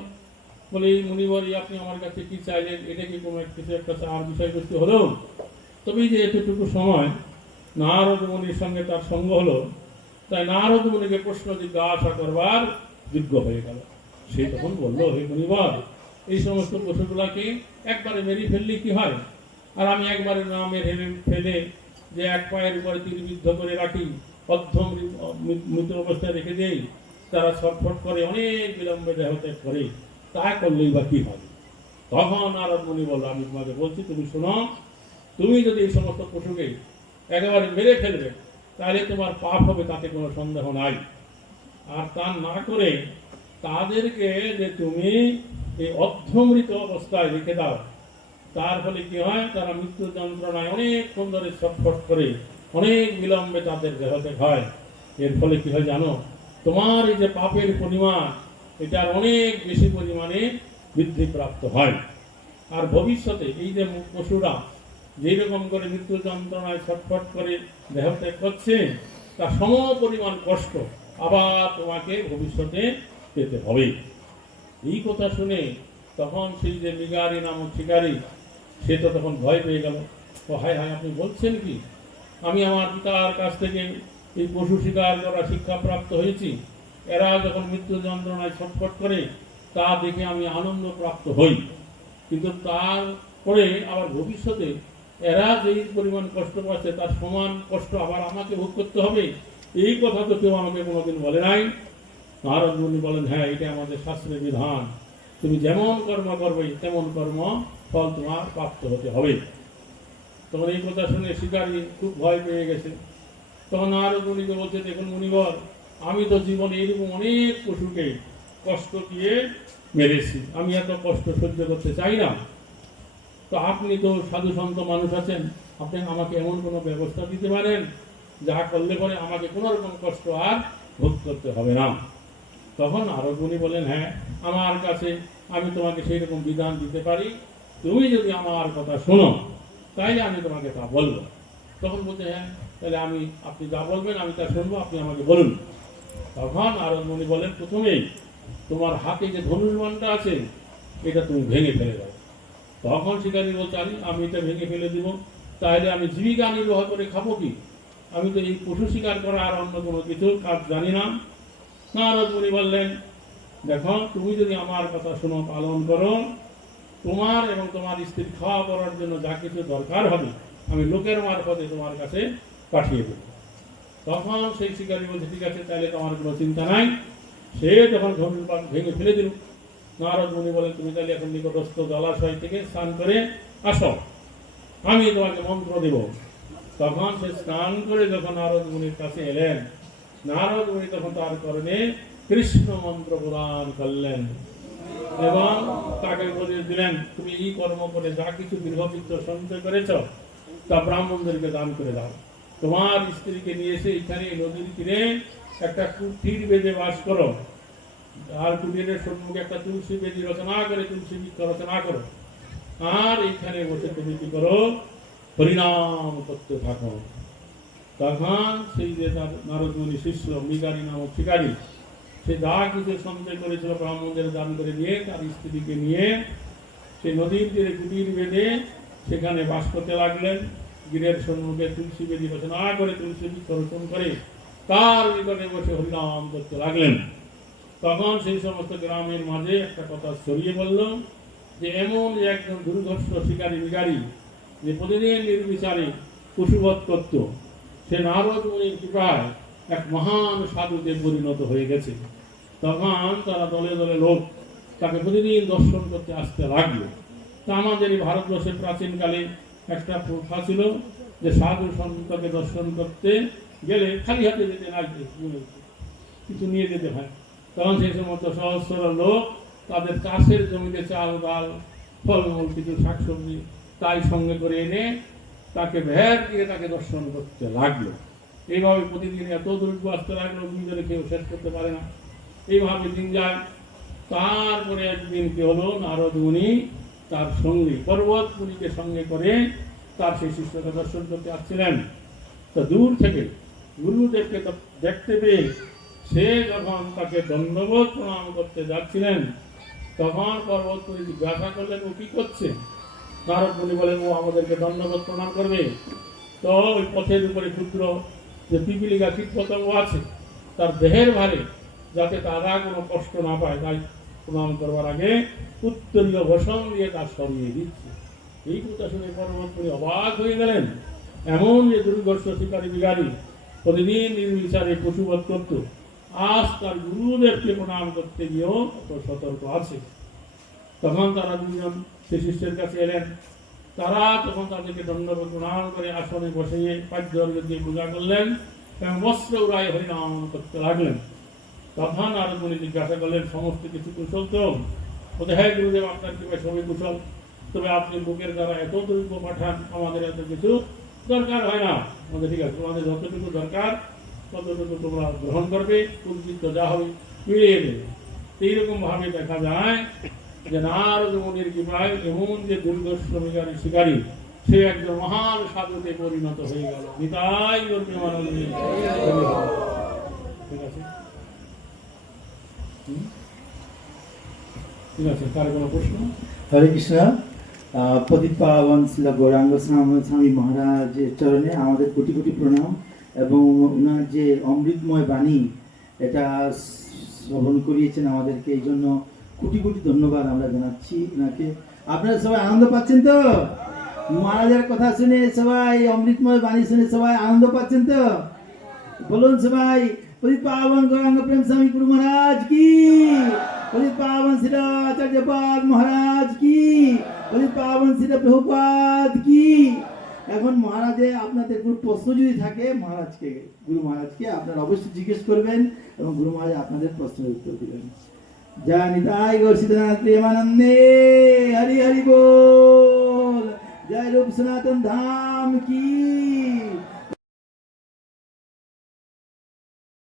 বলে, এই মুনিবরী, আপনি আমার কাছে কি চাইলেন? এটা কি কোনো কিছু একটা চাওয়ার বিষয়বস্তু হলো? তবে যে এতটুকু সময় নারদ মুনির সঙ্গে তার সঙ্গ হলো, তাই নারদ মুনিকে প্রশ্ন জিজ্ঞাসা করবার যোগ্য হয়ে গেল। সে তখন বলল, হে মুনিবর, এই সমস্ত পশুগুলাকে একবারে মেরে ফেললে কি হয়? আর আমি একবারে না মেরে ফেলে যে এক পায়ের উপরে তীরবিদ্ধ করে রাখি, মৃত অবস্থায় রেখে দেই, তারা ছটফট করে অনেক বিলম্বে দেহত্যাগ করে, তা করলেই বা কি হবে? তখন নারদ মুনি বলল, আমি তোমাকে বলছি, তুমি শোনো, তুমি যদি এই সমস্ত পশুকে একেবারে মেরে ফেলবে, তাহলে তোমার পাপ হবে, তাতে কোনো সন্দেহ নাই। আর তা না করে তাদেরকে যে তুমি এই অর্ধমৃত অবস্থায় রেখে দাও, তার ফলে কি হয়? তারা মৃত্যু যন্ত্রণায় অনেকক্ষণ ধরে ছটফট করে অনেক বিলম্বে তাদের দেহত্যাগ হয়। এর ফলে কি হয় জানো? তোমার এই যে পাপের পরিমাণ, এটার অনেক বেশি পরিমাণে বৃদ্ধিপ্রাপ্ত হয়। আর ভবিষ্যতে এই যে পশুরা যেই রকম করে মৃত্যু যন্ত্রণায় ছটফট করে দেহত্যাগ করছে, তার সম পরিমাণ কষ্ট আবার তোমাকে ভবিষ্যতে পেতে হবে। এই কথা শুনে তখন সেই যে মৃগারী নামক শিকারী, সে তো তখন ভয় পেয়ে গেল। ও হায় হায়, আপনি বলছেন কি? আমি আমার পিতার কাছ থেকে এই পশু শিকার করা শিক্ষা প্রাপ্ত হয়েছি, এরা যখন মৃত্যু যন্ত্রণায় ছটফট করে তা দেখে আমি আনন্দ প্রাপ্ত হই, কিন্তু তারপরে আবার ভবিষ্যতে এরা যেই পরিমাণ কষ্ট পাচ্ছে, তার সমান কষ্ট আবার আমাকে ভোগ করতে হবে, এই কথা তো কেউ আমাকে কোনোদিন বলে নাই। নারদ মুনি বলেন, হ্যাঁ, এটা আমাদের শাস্ত্রের বিধান, তুমি যেমন কর্ম করবে তেমন কর্ম ফল তোমার প্রাপ্ত হতে হবে। তখন এই কথা শুনে শিকারী খুব ভয় পেয়ে গেছে। তখন নারদ মুনিকে বলছে, দেখুন মুনিবর, আমি তো জীবনে এরকম অনেক পশুকে কষ্ট দিয়ে মেরেছি, আমি এত কষ্ট সহ্য করতে চাই না। তো আপনি তো সাধু সন্ত মানুষ আছেন, আপনি আমাকে এমন কোনো ব্যবস্থা দিতে পারেন যা করলে পরে আমাকে কোনো রকম কষ্ট আর ভোগ করতে হবে না। তখন নারদ মুনি বলেন, হ্যাঁ, আমার কাছে আমি তোমাকে সেই রকম বিধান দিতে পারি, তুমি যদি আমার কথা শোনো তাইলে আমি তোমাকে তা বলবো। তখন বলতে, হ্যাঁ, তাহলে আপনি যা বলবেন আমি তা শুনবো, আপনি আমাকে বলুন। তখন নারদ মুনি বলেন, প্রথমেই তোমার হাতে যে ধনুর্বাণটা আছে এটা তুমি ভেঙে ফেলে দাও। তখন শিকারী বলছে, আমি এটা ভেঙে ফেলে দিব, তাহলে আমি জীবিকা নির্বাহ করে খাবো কি? আমি তো এই পশু শিকার করা আর অন্য কোনো কিছু কাজ জানি না। নারদ মুনি বললেন, দেখো, তুমি যদি আমার কথা শুনো, পালন করো, তোমার এবং তোমার স্ত্রীর খাওয়া পড়ার জন্য যা কিছু দরকার হবে আমি লোকের মারফতে তোমার কাছে পাঠিয়ে দেব। তখন সেই শিকারী বলছে, ঠিক আছে, তাহলে তোমার কোনো চিন্তা নাই। সে তখন ধনুর্বাণ ভেঙে ফেলে দিল। নারদ মুনি বলেন, তুমি তাহলে এখন নিকটস্থ জলাশয় থেকে স্নান করে আসো, আমি তোমাকে মন্ত্র দেব। তখন সে স্নান করে যখন নারদ মুনির কাছে এলেন, নারদ মুনি তখন তার করণে কৃষ্ণ মন্ত্র প্রদান করলেন এবং তাকে বলে দিলেন, তুমি এই কর্ম করে যা কিছু গৃহবিত্ত সঞ্চয় করেছ তা ব্রাহ্মণদেরকে দান করে দাও। তোমার স্ত্রীকে নিয়ে এসে এখানে নদীর তীরে একটা কুঠির বেঁধে বাস করো, আর কুটিরের সম্মুখে একটা তুলসী বেদি রচনা করে তুলসী বৃক্ষ রচনা করো। আর এখানে বসে তুমি কি করো, হরিনাম করতে থাকো। তখন সেই যে তার নারদ মুনি শিষ্য মৃগারী নামক শিকারী, সে যা কিছু সঞ্চয় করেছিল ব্রাহ্মণদের দান করে দিয়ে তার স্ত্রীকে নিয়ে সেই নদীর তীরে কুটির বেঁধে সেখানে বাস করতে লাগলেন। গিরের সম্মুখে তুলসী বেদি রচনা করে তুলসী বৃক্ষ রোপণ করে তার নিকটে বসে হরিনাম করতে লাগলেন। তখন সেই সমস্ত গ্রামের মাঝে একটা কথা ছড়িয়ে বলল যে এমন যে একজন দুর্ধর্ষ শিকারী বিকারী যে প্রতিদিন নির্বিচারে পশুবধ করত, সে নারদ মুনির কৃপায় এক মহান সাধুতে পরিণত হয়ে গেছে। তখন তারা দলে দলে লোক তাকে প্রতিদিন দর্শন করতে আসতে লাগলো। তা আমাদের এই ভারতবর্ষের প্রাচীনকালে একটা প্রথা ছিল যে সাধু সন্তকে দর্শন করতে গেলে খালি হাতে যেতে লাগবে, কিছু নিয়ে যেতে হয়। তখন সেই সমস্ত সহস্র লোক তাদের চাষের জমিতে চাল ডাল ফলমূল কিছু শাকসবজি তাই সঙ্গে করে এনে তাকে ভেড় দিয়ে তাকে দর্শন করতে লাগলো। এইভাবে প্রতিদিন এত দ্রব্য আসতে লাগলো, দুজনে কেউ শেষ করতে পারে না। এইভাবে দিন যায়। তারপরে একদিন কি হলো, নারদ মুনি তার সঙ্গী পর্বত মুনিকে সঙ্গে করে তার সেই শিষ্যকে দর্শন করতে আসছিলেন। তো দূর থেকে গুরুদেবকে দেখতে পেয়ে সে যখন তাকে দণ্ডবোধ প্রণাম করতে যাচ্ছিলেন, তখন পর্বত মুনি জিজ্ঞাসা করলেন ও কি করছে। নারদ মুনি বলেন ও আমাদেরকে দণ্ডবোধ প্রণাম করবে। তো ওই পথের উপরে ক্ষুদ্র যে পিপিলিকা কীট পতঙ্গ আছে তার দেহের ভারে যাতে তারা কোনো কষ্ট না পায়, তাই প্রণাম করবার আগে উত্তরীয় ভূষণ দিয়ে তা সরিয়ে দিচ্ছে। এই কথা শুনে পর্বত মুনি অবাক হয়ে গেলেন। এমন যে দুর্ধর্ষ শিকারী বিকারী প্রতিদিন নির্বিচারে পশুবধ করত, আজ তার গুরুদেবকে প্রণাম করতে গিয়েও অত সতর্ক আছে। তখন তারা দুজন সে শিষ্যের কাছে এলেন। তারা তখন তাদেরকে দণ্ডবোধ প্রণাম করে আসনে বসিয়ে পাদ্য দিয়ে পূজা করলেন এবং বস্ত্র উড়ায় হরিনাম করতে লাগলেন। তখন নারদ মুনি জিজ্ঞাসা করলেন সমস্ত কিছু কুশল তো? বলতে হ্যাঁ গুরুদেব, আপনার কৃপায় সবই কুশল, তবে আপনি বুকের দ্বারা এত দ্রব্য পাঠান, আমাদের এত কিছু দরকার হয় না। আমাদের ঠিক আছে, তোমাদের যতটুকু দরকার ততটুকু তোমরা গ্রহণ করবে, উদ্বৃত্ত যা হবে মিলিয়ে দেবে। এইরকম ভাবে দেখা যায় যে নারদ মুনির কৃপায় এমন যে দুর্ধর্ষ শিকারী সে একজন মহান সাধুতে পরিণত হয়ে গেল। নিতাই গৌর প্রেমানন্দে। ঠিক আছে, ঠিক আছে, তার কোনো প্রশ্ন? হরে কৃষ্ণ। পতিত পাবন শ্রী গৌরাঙ্গ স্বামী মহারাজের চরণে আমাদের কোটি কোটি প্রণাম এবং ওনার যে অমৃতময় বাণী এটা শ্রবণ করিয়েছেন আমাদেরকে, এই জন্য কোটি কোটি ধন্যবাদ আমরা জানাচ্ছি ওনাকে। আপনারা সবাই আনন্দ পাচ্ছেন তো? মহারাজের কথা শুনে সবাই, অমৃতময় বাণী শুনে সবাই আনন্দ পাচ্ছেন তো? বলুন সবাই পতিত পাবন গৌরাঙ্গ প্রেম স্বামী গুরু মহারাজ কি, পতিত পাবন শ্রী আচার্যপাদ মহারাজ কি, পতিত পাবন শ্রী প্রভুপাদ কি। এখন মহারাজে আপনাদের কোনো প্রশ্ন যদি থাকে মহারাজকে, গুরু মহারাজকে আপনারা অবশ্যই জিজ্ঞেস করবেন এবং গুরু মহারাজ আপনাদের প্রশ্নের উত্তর দিবেন। জয় নিতাই গৌর সীতানাথ প্রেমানন্দে। হরি হরি বল। জয় রূপ সনাতন ধাম কি।